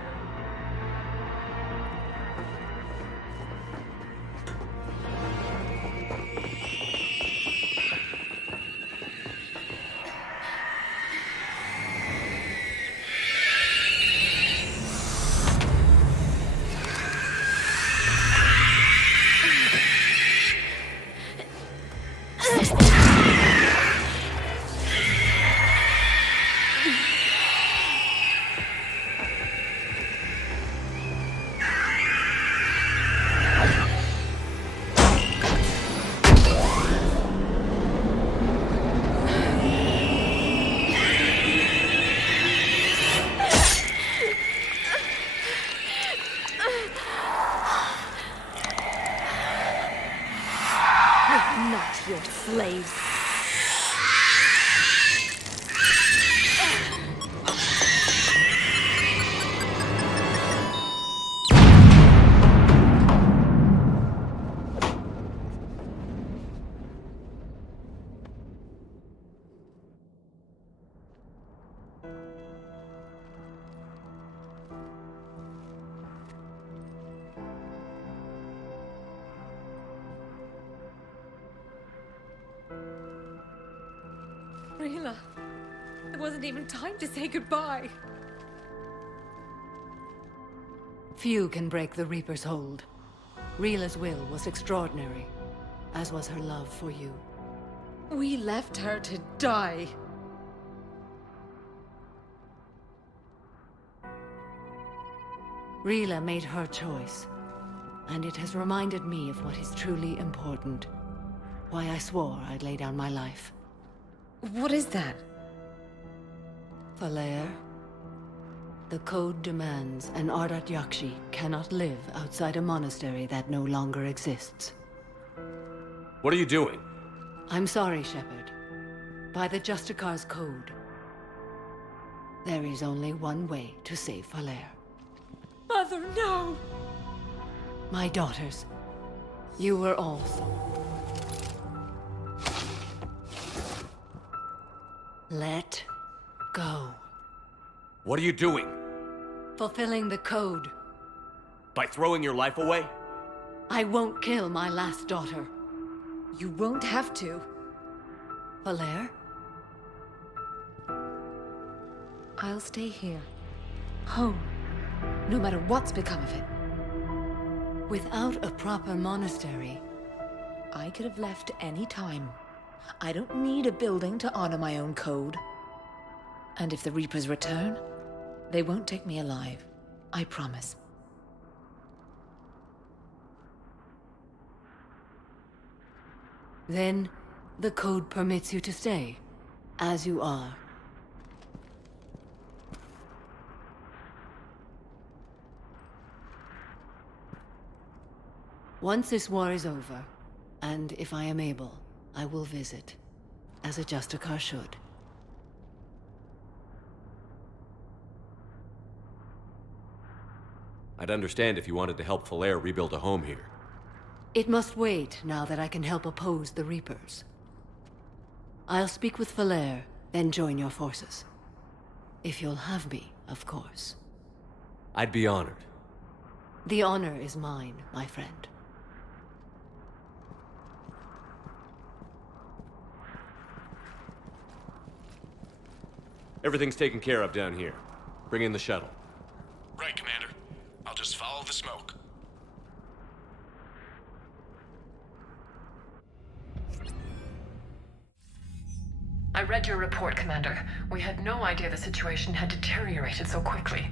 Not your slaves. Rila, there wasn't even time to say goodbye. Few can break the Reaper's hold. Rila's will was extraordinary, as was her love for you. We left her to die. Rila made her choice, and it has reminded me of what is truly important. Why I swore I'd lay down my life. What is that? Falaire, the code demands an Ardat Yakshi cannot live outside a monastery that no longer exists. What are you doing? I'm sorry, Shepard. By the Justicar's code, there is only one way to save Falaire. Mother, no! My daughters, you were also. Let go. What are you doing? Fulfilling the code. By throwing your life away? I won't kill my last daughter. You won't have to. Falaire? I'll stay here. Home. No matter what's become of it. Without a proper monastery, I could have left any time. I don't need a building to honor my own code. And if the Reapers return, they won't take me alive. I promise. Then, the code permits you to stay, as you are. Once this war is over, and if I am able, I will visit, as a Justicar should. I'd understand if you wanted to help Falaire rebuild a home here. It must wait now that I can help oppose the Reapers. I'll speak with Falaire, then join your forces. If you'll have me, of course. I'd be honored. The honor is mine, my friend. Everything's taken care of down here. Bring in the shuttle. Right, Commander. I'll just follow the smoke. I read your report, Commander. We had no idea the situation had deteriorated so quickly.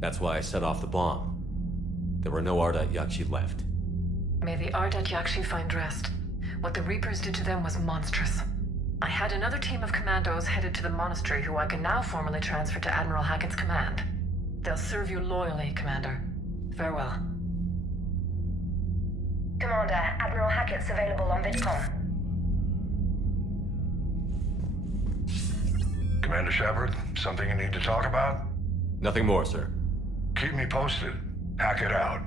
That's why I set off the bomb. There were no Ardat Yakshi left. May the Ardat Yakshi find rest. What the Reapers did to them was monstrous. I had another team of commandos headed to the monastery who I can now formally transfer to Admiral Hackett's command. They'll serve you loyally, Commander. Farewell. Commander, Admiral Hackett's available on VidCom. Commander Shepard, something you need to talk about? Nothing more, sir. Keep me posted. Hackett out.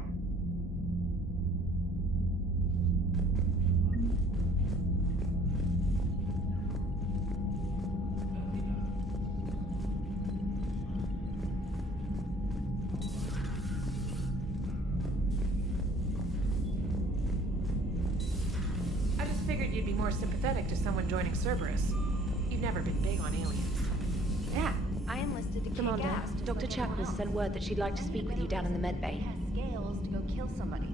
I just figured you'd be more sympathetic to someone joining Cerberus. You've never been big on aliens. Yeah, I enlisted to Commander, Dr. CHAKVAS sent word that she'd like to speak with you down in the med bay. Scales to go kill somebody.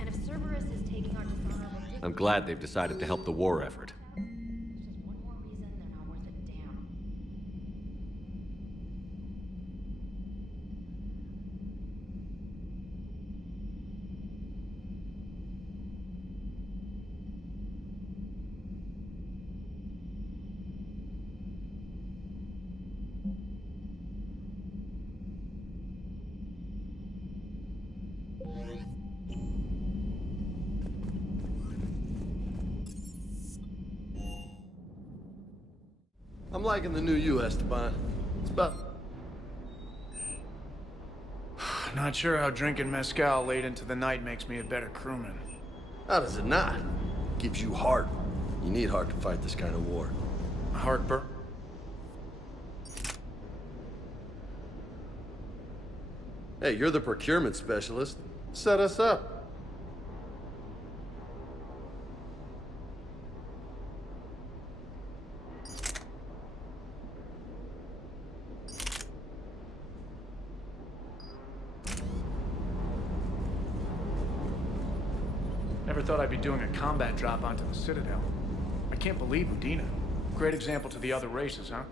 And if Cerberus is taking our dishonorable... I'm glad they've decided to help the war effort. I'm liking the new you, Esteban. It's about... Not sure how drinking mezcal late into the night makes me a better crewman. How does it not? Gives you heart. You need heart to fight this kind of war. Heartburn? Hey, you're the procurement specialist. Set us up. Never thought I'd be doing a combat drop onto the Citadel. I can't believe Udina. Great example to the other races, huh?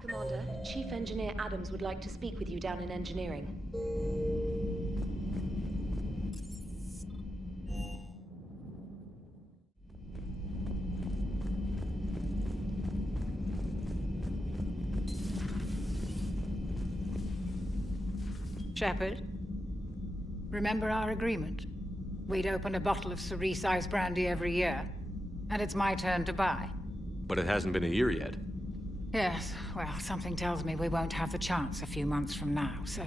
Commander, Chief Engineer Adams would like to speak with you down in engineering. Shepard, remember our agreement? We'd open a bottle of cerise ice brandy every year, and it's my turn to buy. But it hasn't been a year yet. Yes, well, something tells me we won't have the chance a few months from now, so...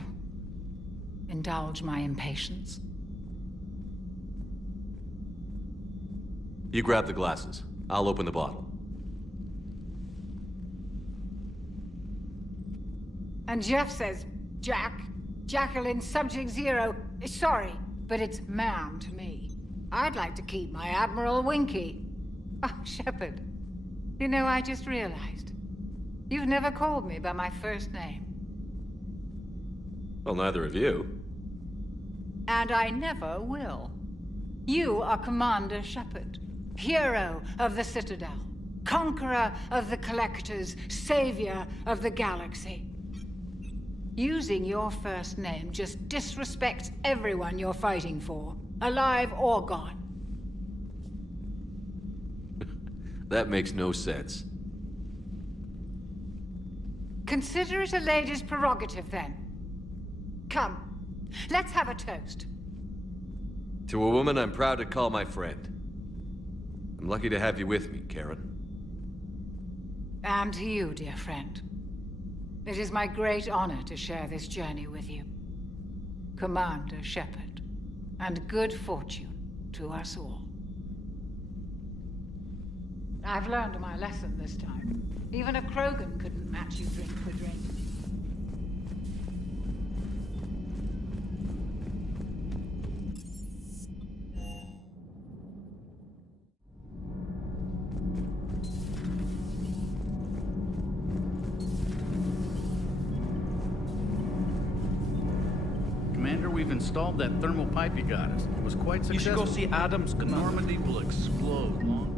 indulge my impatience. You grab the glasses. I'll open the bottle. And Jeff says, Jacqueline, Subject Zero, sorry, but it's ma'am to me. I'd like to keep my Admiral Winky. Oh, Shepard, you know, I just realized. You've never called me by my first name. Well, neither of you. And I never will. You are Commander Shepard, hero of the Citadel, conqueror of the Collectors, savior of the galaxy. Using your first name just disrespects everyone you're fighting for, alive or gone. That makes no sense. Consider it a lady's prerogative, then. Come, let's have a toast. To a woman I'm proud to call my friend. I'm lucky to have you with me, Karen. And to you, dear friend. It is my great honor to share this journey with you. Commander Shepard, and good fortune to us all. I've learned my lesson this time. Even a Krogan couldn't match you drink for drink. Commander, we've installed that thermal pipe you got us. It was quite successful. You should go see Adams. Normandy will explode long.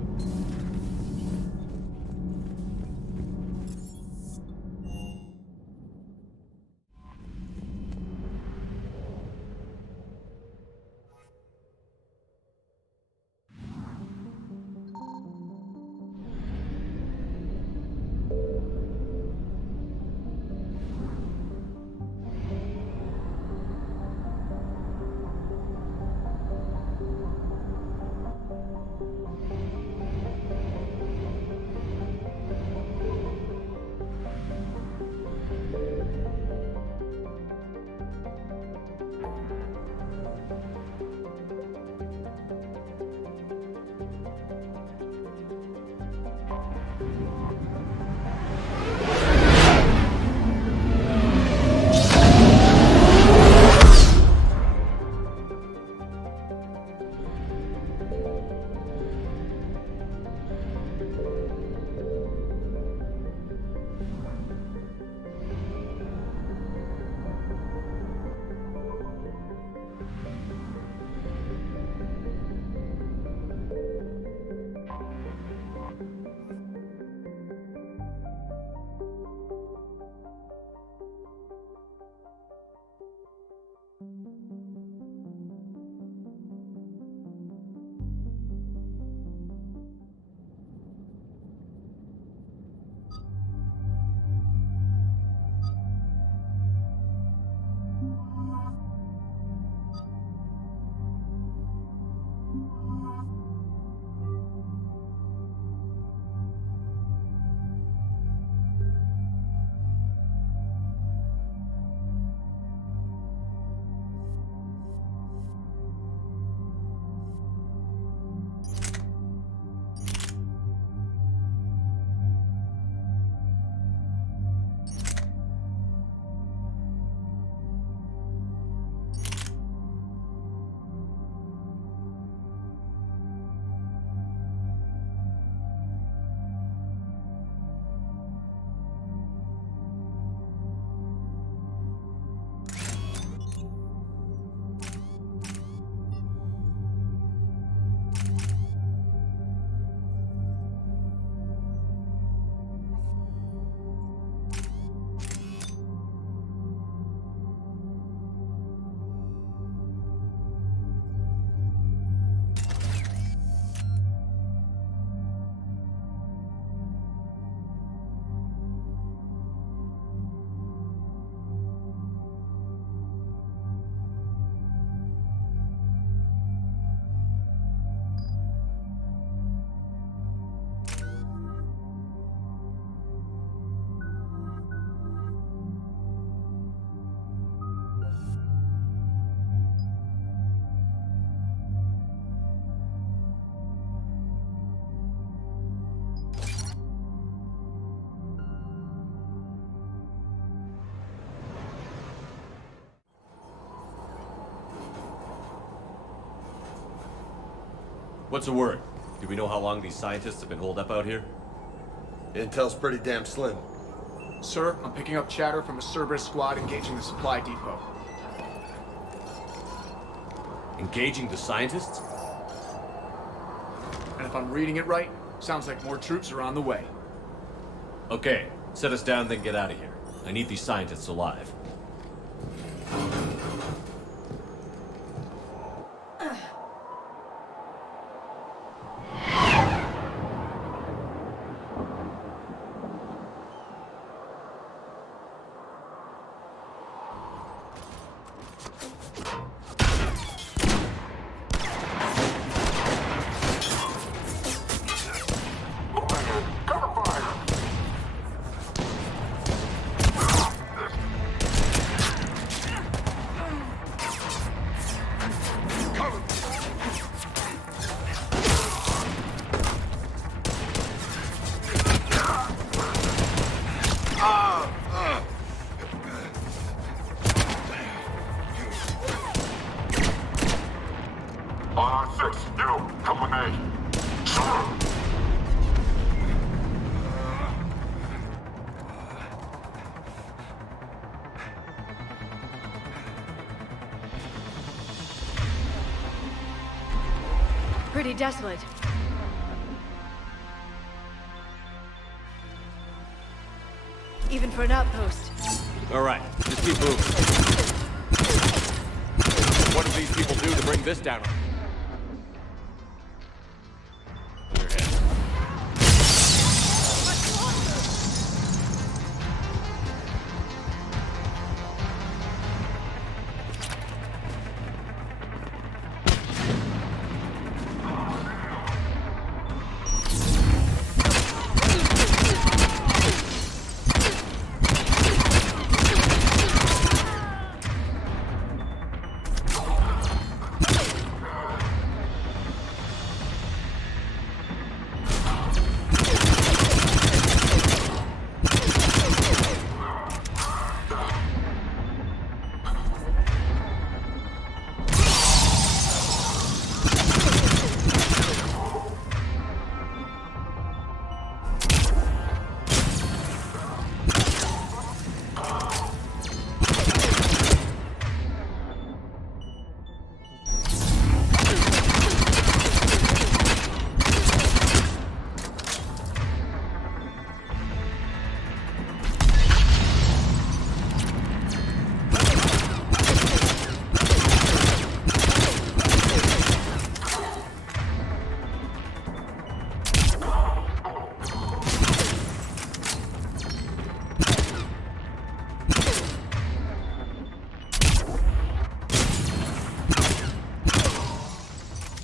What's the word? Do we know how long these scientists have been holed up out here? Intel's pretty damn slim. Sir, I'm picking up chatter from a Cerberus squad engaging the supply depot. Engaging the scientists? And if I'm reading it right, sounds like more troops are on the way. Okay, set us down, then get out of here. I need these scientists alive. Pretty desolate. Even for an outpost. All right, just keep moving. What did these people do to bring this down?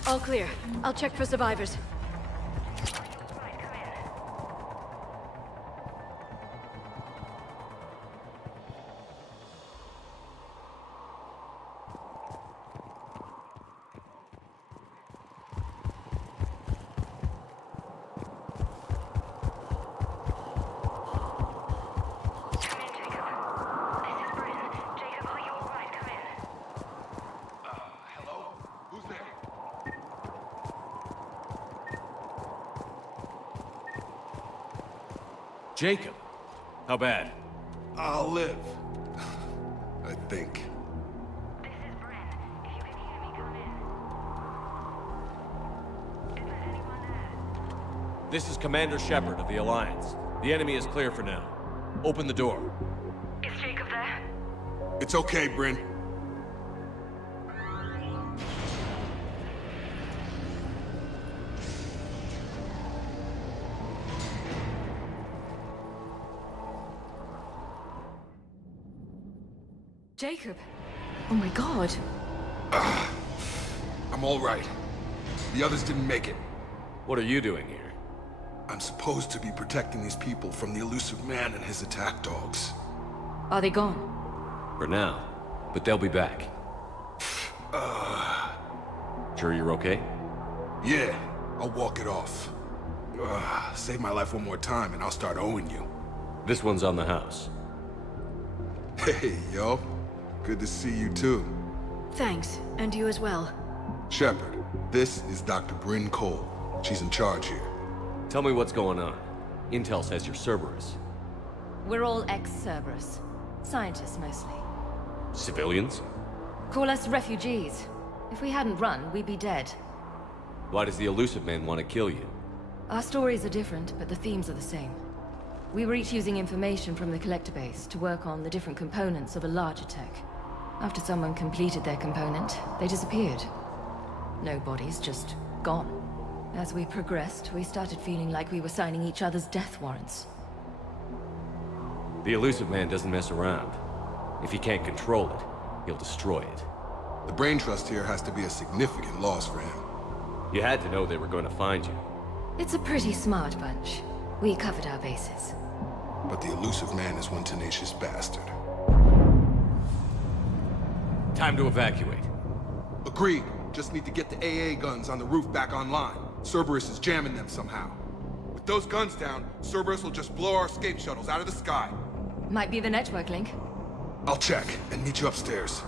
All clear. I'll check for survivors. Jacob, how bad? I'll live. I think. This is Commander Shepard of the Alliance. The enemy is clear for now. Open the door. Is Jacob there? It's okay, Bryn. Jacob. Oh my god. I'm all right. The others didn't make it. What are you doing here? I'm supposed to be protecting these people from the elusive man and his attack dogs. Are they gone? For now, but they'll be back. Sure you're okay? Yeah, I'll walk it off. Save my life one more time and I'll start owing you. This one's on the house. Hey, yo. Good to see you too. Thanks, and you as well. Shepard, This is Dr. Bryn Cole. She's in charge here. Tell me what's going on. Intel says you're Cerberus. We're all ex-Cerberus. Scientists, mostly. Civilians? Call us refugees. If we hadn't run, we'd be dead. Why does the Elusive Man want to kill you? Our stories are different, but the themes are the same. We were each using information from the collector base to work on the different components of a larger tech. After someone completed their component, they disappeared. No bodies, just gone. As we progressed, we started feeling like we were signing each other's death warrants. The Elusive Man doesn't mess around. If he can't control it, he'll destroy it. The brain trust here has to be a significant loss for him. You had to know they were going to find you. It's a pretty smart bunch. We covered our bases. But the Elusive Man is one tenacious bastard. Time to evacuate. Agreed. Just need to get the AA guns on the roof back online. Cerberus is jamming them somehow. With those guns down, Cerberus will just blow our escape shuttles out of the sky. Might be the network link. I'll check and meet you upstairs.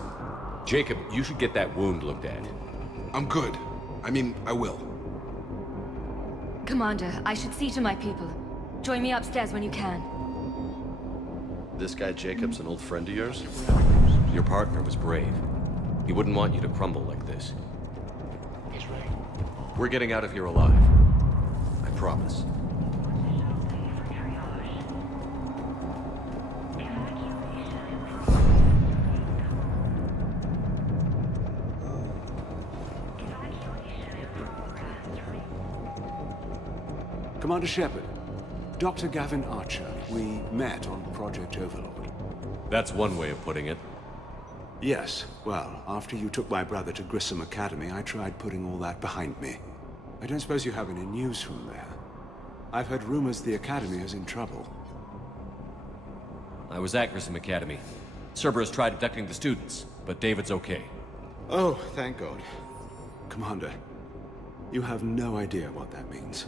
Jacob, you should get that wound looked at. I'm good. I mean, I will. Commander, I should see to my people. Join me upstairs when you can. This guy Jacob's an old friend of yours? Your partner was brave. He wouldn't want you to crumble like this. He's right. We're getting out of here alive. I promise. Commander Shepard, Dr. Gavin Archer, we met on Project Overlord. That's one way of putting it. Yes, well, after you took my brother to Grissom Academy, I tried putting all that behind me. I don't suppose you have any news from there. I've heard rumors the Academy is in trouble. I was at Grissom Academy. Cerberus tried abducting the students, but David's okay. Oh, thank God. Commander, you have no idea what that means.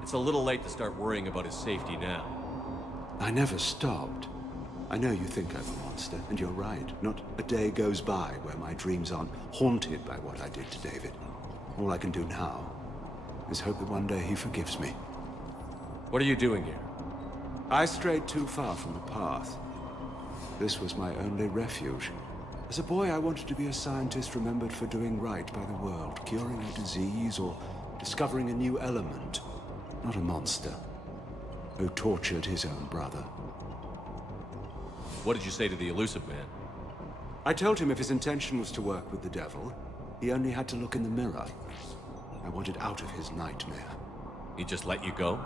It's a little late to start worrying about his safety now. I never stopped. I know you think I'm a monster, and you're right. Not a day goes by where my dreams aren't haunted by what I did to David. All I can do now is hope that one day he forgives me. What are you doing here? I strayed too far from the path. This was my only refuge. As a boy, I wanted to be a scientist remembered for doing right by the world, curing a disease or discovering a new element. Not a monster who tortured his own brother. What did you say to the Elusive Man? I told him if his intention was to work with the devil, he only had to look in the mirror. I wanted out of his nightmare. He just let you go?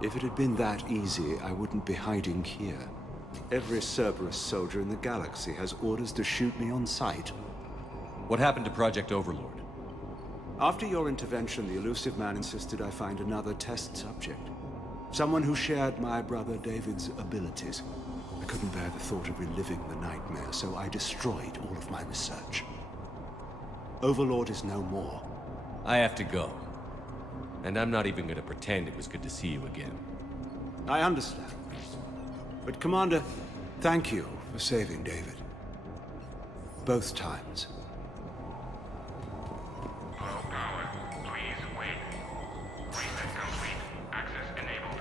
If it had been that easy, I wouldn't be hiding here. Every Cerberus soldier in the galaxy has orders to shoot me on sight. What happened to Project Overlord? After your intervention, the Elusive Man insisted I find another test subject. Someone who shared my brother David's abilities. I couldn't bear the thought of reliving the nightmare, so I destroyed all of my research. Overlord is no more. I have to go. And I'm not even gonna pretend it was good to see you again. I understand. But Commander, thank you for saving David. Both times. Low power. Please wait. Reset complete. Access enabled.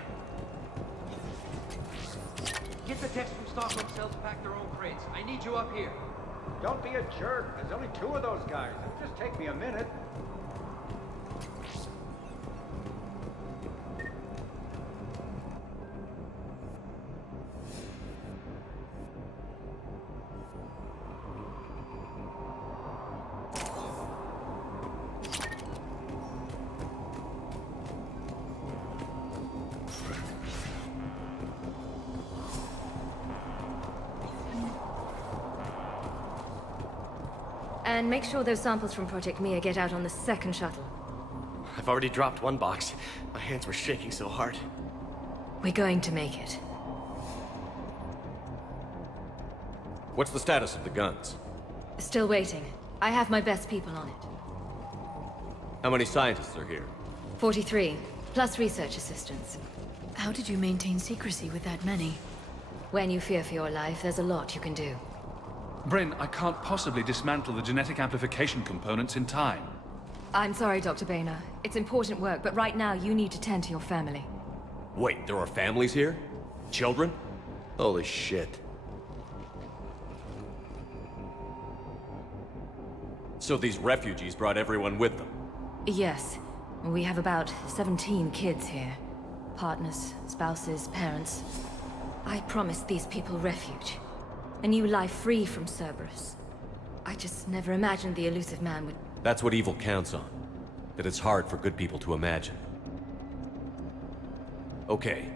Get the decks from Stockholm cells pack their own crates. I need you up here. Don't be a jerk. There's only 2 of those guys. It'll just take me a minute. And make sure those samples from Project Mia get out on the second shuttle. I've already dropped one box. My hands were shaking so hard. We're going to make it. What's the status of the guns? Still waiting. I have my best people on it. How many scientists are here? 43, plus research assistants. How did you maintain secrecy with that many? When you fear for your life, there's a lot you can do. Bryn, I can't possibly dismantle the genetic amplification components in time. I'm sorry, Dr. Boehner. It's important work, but right now you need to tend to your family. Wait, there are families here? Children? Holy shit. So these refugees brought everyone with them? Yes. We have about 17 kids here. Partners, spouses, parents. I promised these people refuge. A new life free from Cerberus. I just never imagined the elusive man would... That's what evil counts on. That it's hard for good people to imagine. Okay.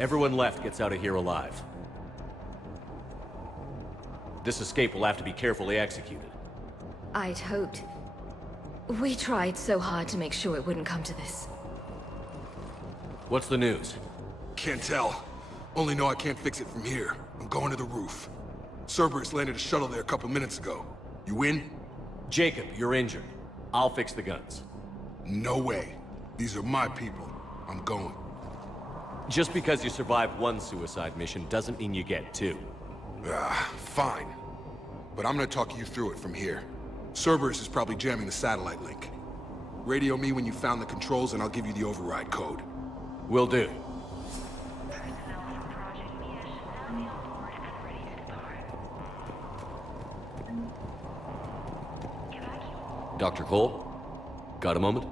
Everyone left gets out of here alive. This escape will have to be carefully executed. I'd hoped. We tried so hard to make sure it wouldn't come to this. What's the news? Can't tell. Only know I can't fix it from here. I'm going to the roof. Cerberus landed a shuttle there a couple minutes ago. You in? Jacob, you're injured. I'll fix the guns. No way. These are my people. I'm going. Just because you survived one suicide mission doesn't mean you get two. Fine. But I'm gonna talk you through it from here. Cerberus is probably jamming the satellite link. Radio me when you found the controls and I'll give you the override code. Will do. Dr. Cole? Got a moment?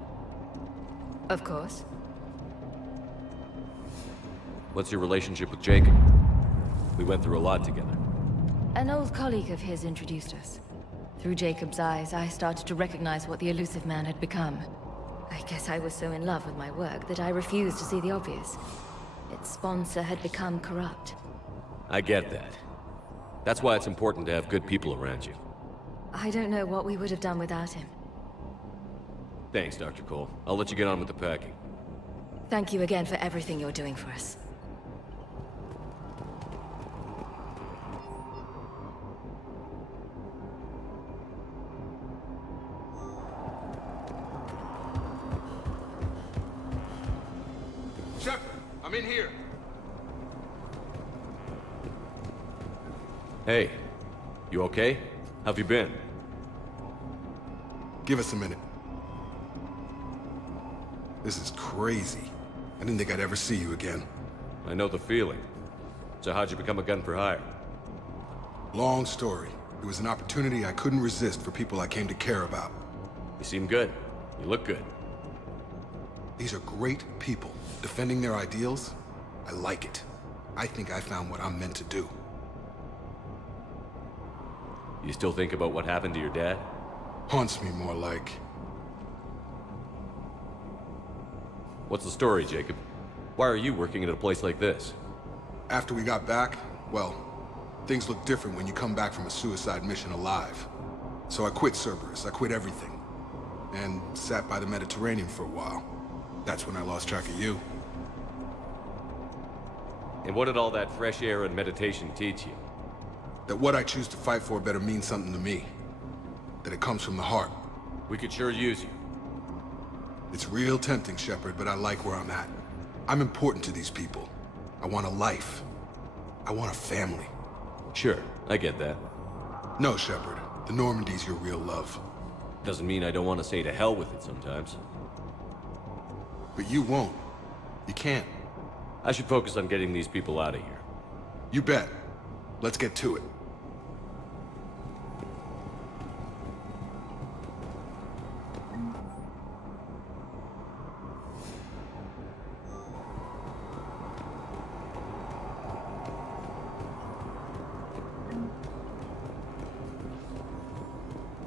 Of course. What's your relationship with Jacob? We went through a lot together. An old colleague of his introduced us. Through Jacob's eyes, I started to recognize what the elusive man had become. I guess I was so in love with my work that I refused to see the obvious. Its sponsor had become corrupt. I get that. That's why it's important to have good people around you. I don't know what we would have done without him. Thanks, Dr. Cole. I'll let you get on with the packing. Thank you again for everything you're doing for us. Shepard, I'm in here. Hey, you okay? How've you been? Give us a minute. This is crazy. I didn't think I'd ever see you again. I know the feeling. So how'd you become a gun for hire? Long story. It was an opportunity I couldn't resist for people I came to care about. You seem good. You look good. These are great people. Defending their ideals, I like it. I think I found what I'm meant to do. You still think about what happened to your dad? Haunts me more like. What's the story, Jacob? Why are you working at a place like this? After we got back, well, things look different when you come back from a suicide mission alive. So I quit Cerberus, I quit everything. And sat by the Mediterranean for a while. That's when I lost track of you. And what did all that fresh air and meditation teach you? That what I choose to fight for better mean something to me. That it comes from the heart. We could sure use you. It's real tempting, Shepard, but I like where I'm at. I'm important to these people. I want a life. I want a family. Sure, I get that. No, Shepard. The Normandy's your real love. Doesn't mean I don't want to say to hell with it sometimes. But you won't. You can't. I should focus on getting these people out of here. You bet. Let's get to it.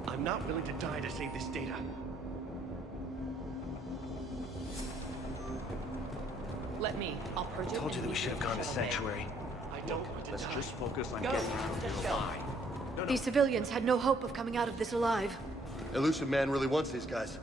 I'm not willing to die to save this data. Let me. I'll purge it. Told you that we should have gone to Sanctuary. I don't want to Let's die. just focus on Go. getting out of Just here go. alive. These civilians had no hope of coming out of this alive. Elusive man really wants these guys.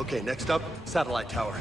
Okay, next up, satellite tower.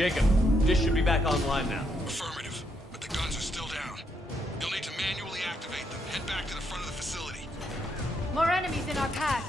Jacob, dish should be back online now. Affirmative, but the guns are still down. You'll need to manually activate them. Head back to the front of the facility. More enemies in our path.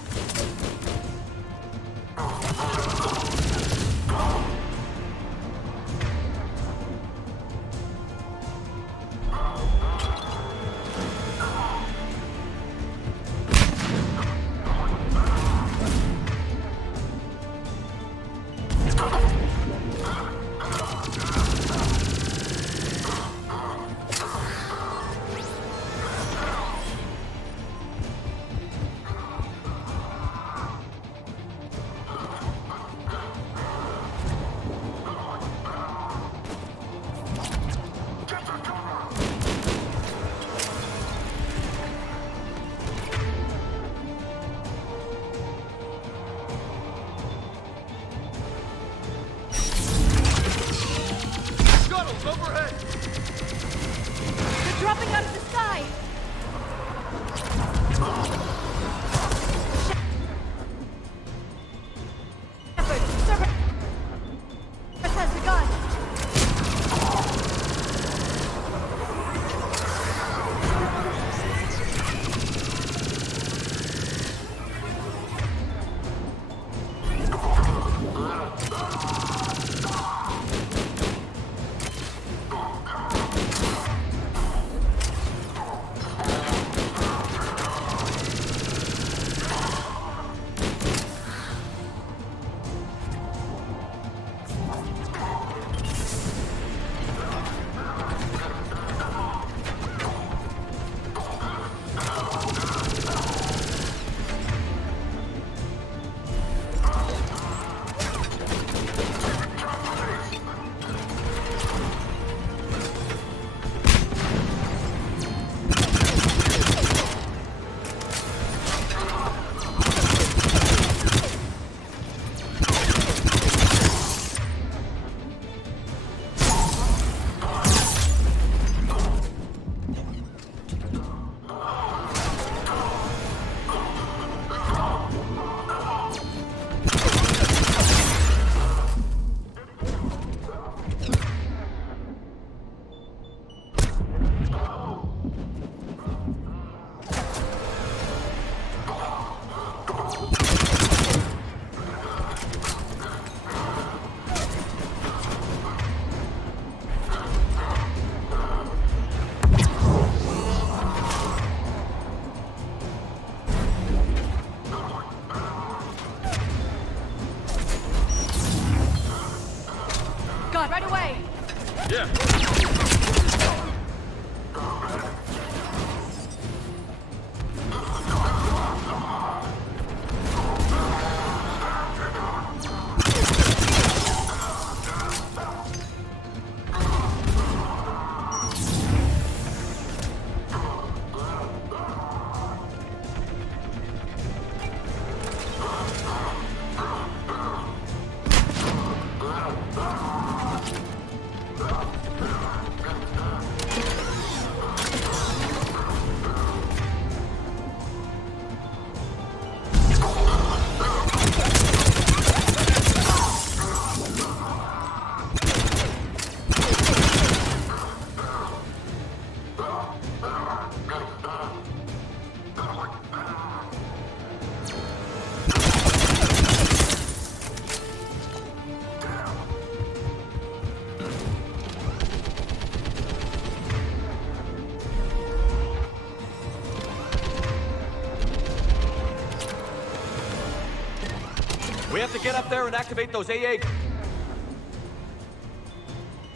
We have to get up there and activate those AA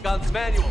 guns manually.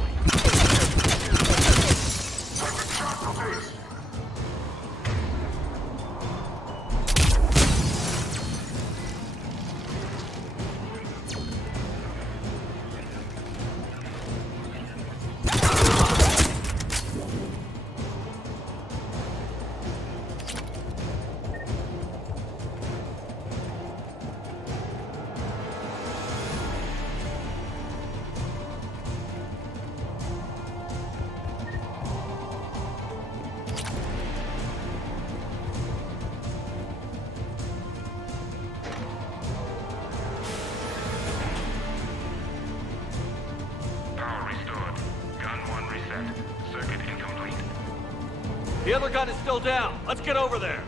The other gun is still down. Let's get over there.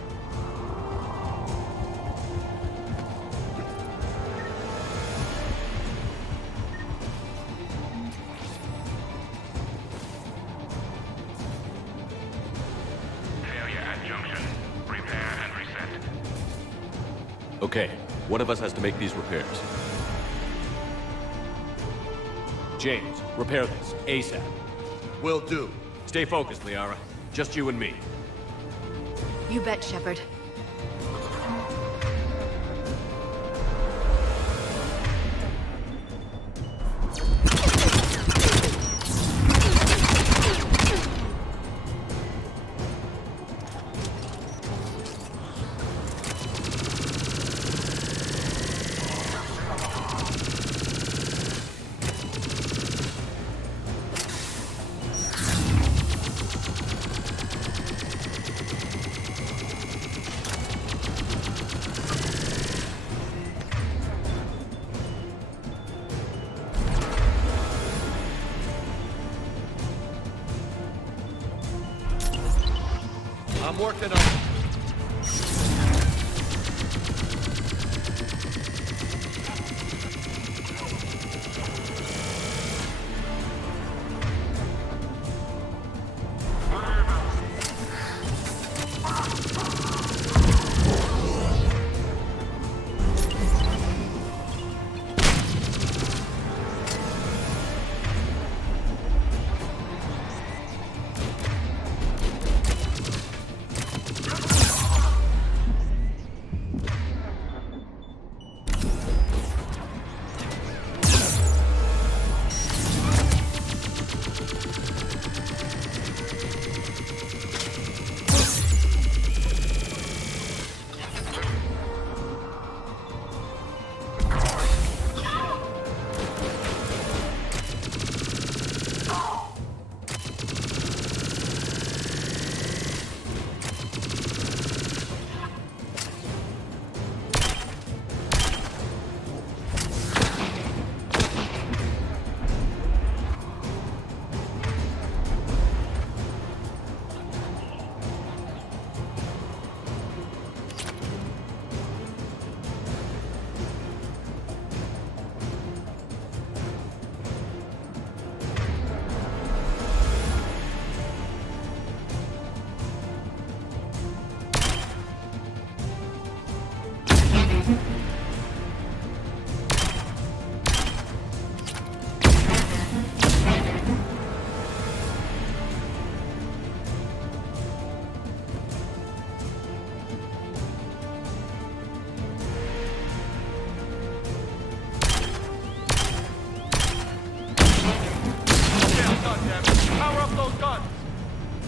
Failure at junction. Repair and reset. Okay, one of us has to make these repairs. James, repair this, ASAP. Will do. Stay focused, Liara. Just you and me. You bet, Shepard. I'm working on it.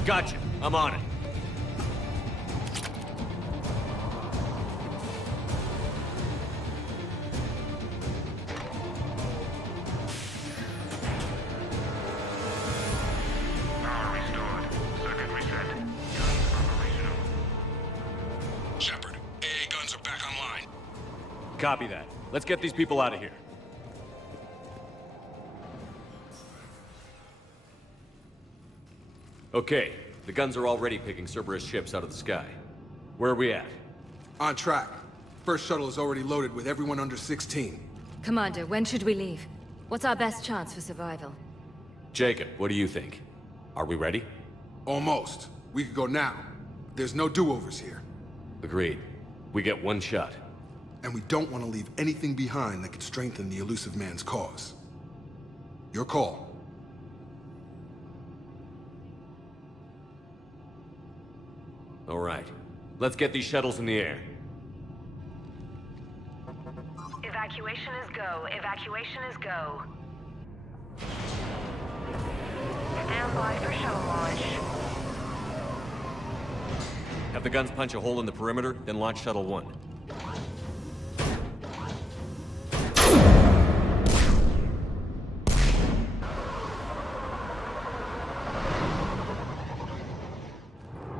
Gotcha. I'm on it. Power restored. Circuit reset. Guns operational. Shepard, AA guns are back online. Copy that. Let's get these people out of here. Okay, the guns are already picking Cerberus ships out of the sky. Where are we at? On track. First shuttle is already loaded with everyone under 16. Commander, when should we leave? What's our best chance for survival? Jacob, what do you think? Are we ready? Almost. We could go now. There's no do-overs here. Agreed. We get one shot. And we don't want to leave anything behind that could strengthen the elusive man's cause. Your call. All right. Let's get these shuttles in the air. Evacuation is go. Evacuation is go. Stand by for shuttle launch. Have the guns punch a hole in the perimeter, then launch Shuttle 1.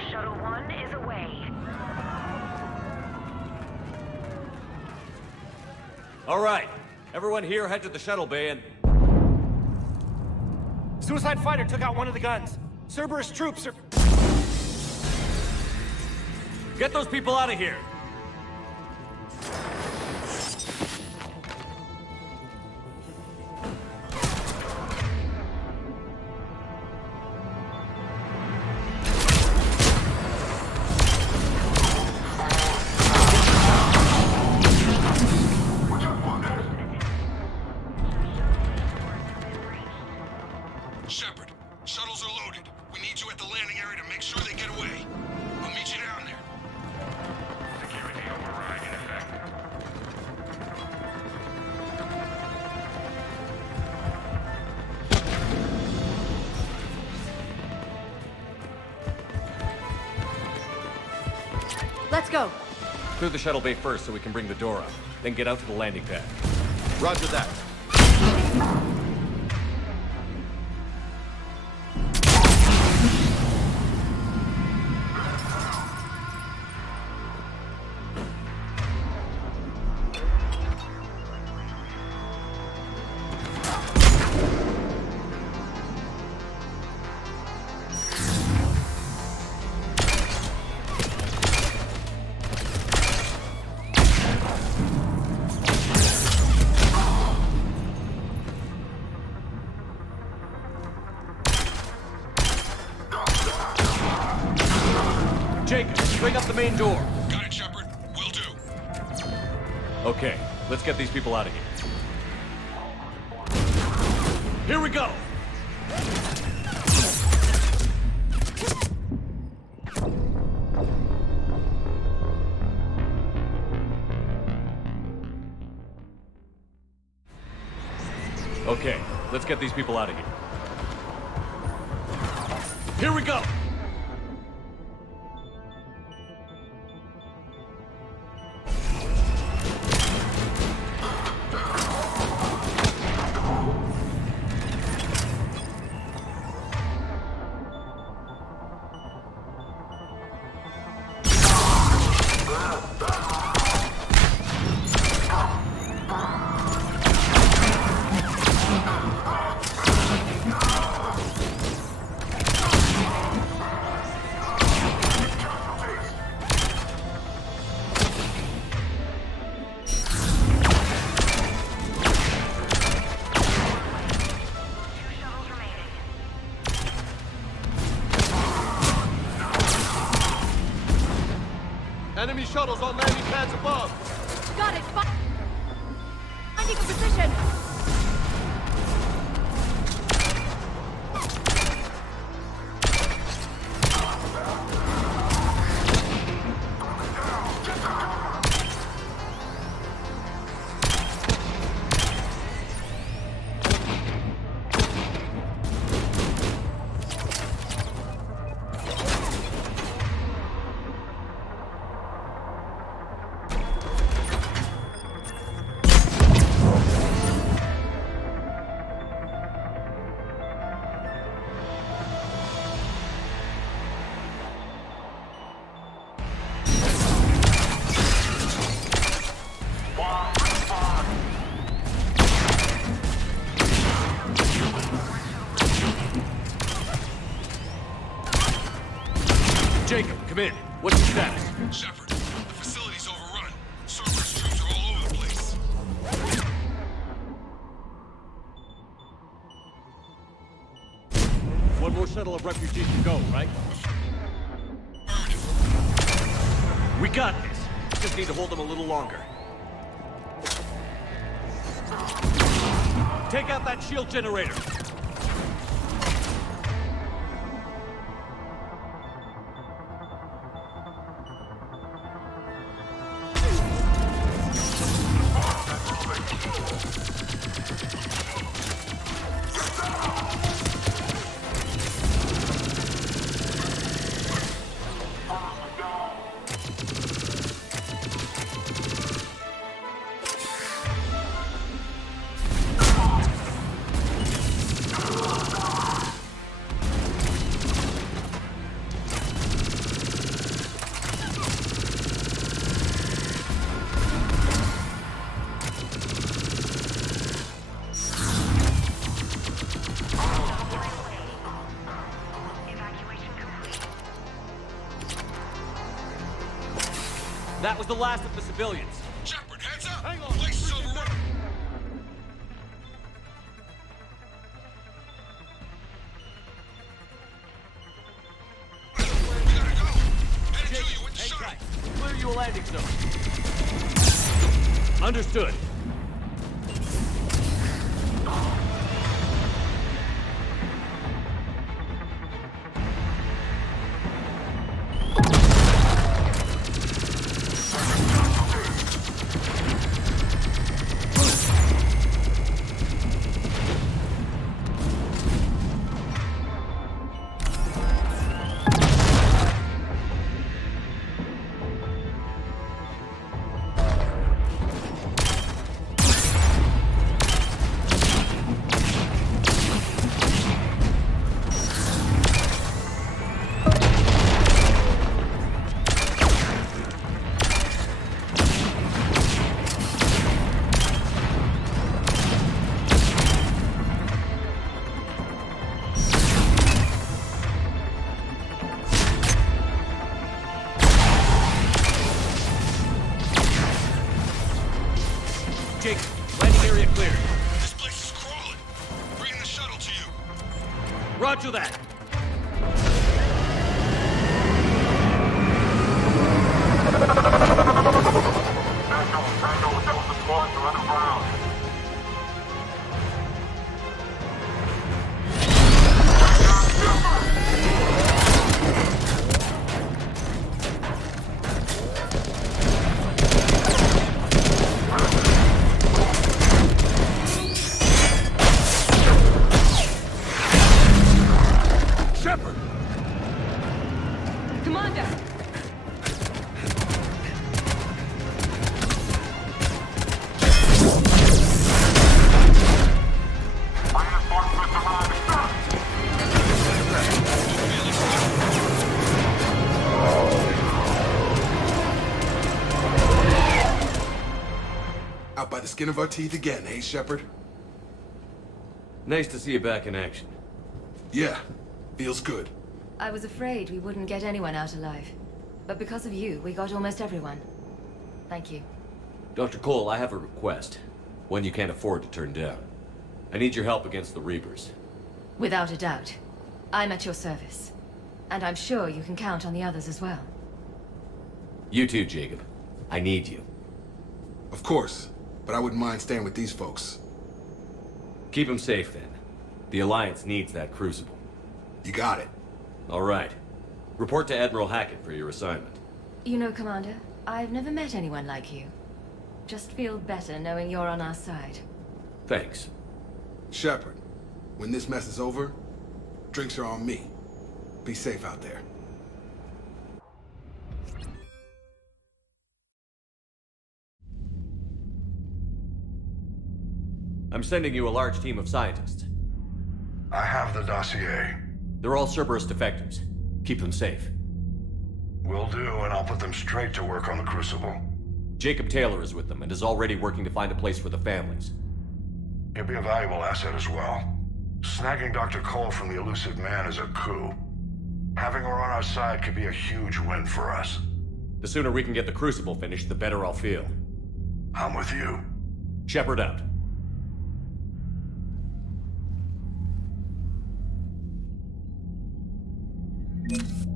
Shuttle 1 is away. All right. Everyone here head to the shuttle bay and... Suicide fighter took out one of the guns. Cerberus troops are... Get those people out of here! Shepard, shuttles are loaded. We need you at the landing area to make sure they get away. I'll meet you down there. Security override in effect. Let's go. Clear the shuttle bay first so we can bring the door up. Then get out to the landing pad. Roger that. Jacob, bring up the main door. Got it, Shepard. Will do. Okay, let's get these people out of here. Here we go! Okay, let's get these people out of here. Here we go! Enemy shuttles on landing pads above. Got it. Finding a position. Jacob, come in. What's the status? Shepard, the facility's overrun. Cerberus troops are all over the place. One more shuttle of refugees to go, right? We got this. Just need to hold them a little longer. Take out that shield generator! That was the last of the civilians. Shepard, heads up! Hang on. Place is overrun. We gotta go. Headed to you with the shuttle. Clear you a landing zone. Understood. Jake, landing area cleared. This place is crawling. Bringing the shuttle to you. Roger that. Out by the skin of our teeth again, eh, Shepard? Nice to see you back in action. Yeah, feels good. I was afraid we wouldn't get anyone out alive. But because of you, we got almost everyone. Thank you. Dr. Cole, I have a request. One you can't afford to turn down. I need your help against the Reapers. Without a doubt. I'm at your service. And I'm sure you can count on the others as well. You too, Jacob. I need you. Of course, but I wouldn't mind staying with these folks. Keep them safe, then. The Alliance needs that crucible. You got it. All right. Report to Admiral Hackett for your assignment. You know, Commander, I've never met anyone like you. Just feel better knowing you're on our side. Thanks. Shepard, when this mess is over, drinks are on me. Be safe out there. I'm sending you a large team of scientists. I have the dossier. They're all Cerberus defectors. Keep them safe. Will do, and I'll put them straight to work on the Crucible. Jacob Taylor is with them and is already working to find a place for the families. He'll be a valuable asset as well. Snagging Dr. Cole from the elusive man is a coup. Having her on our side could be a huge win for us. The sooner we can get the Crucible finished, the better I'll feel. I'm with you. Shepard out. you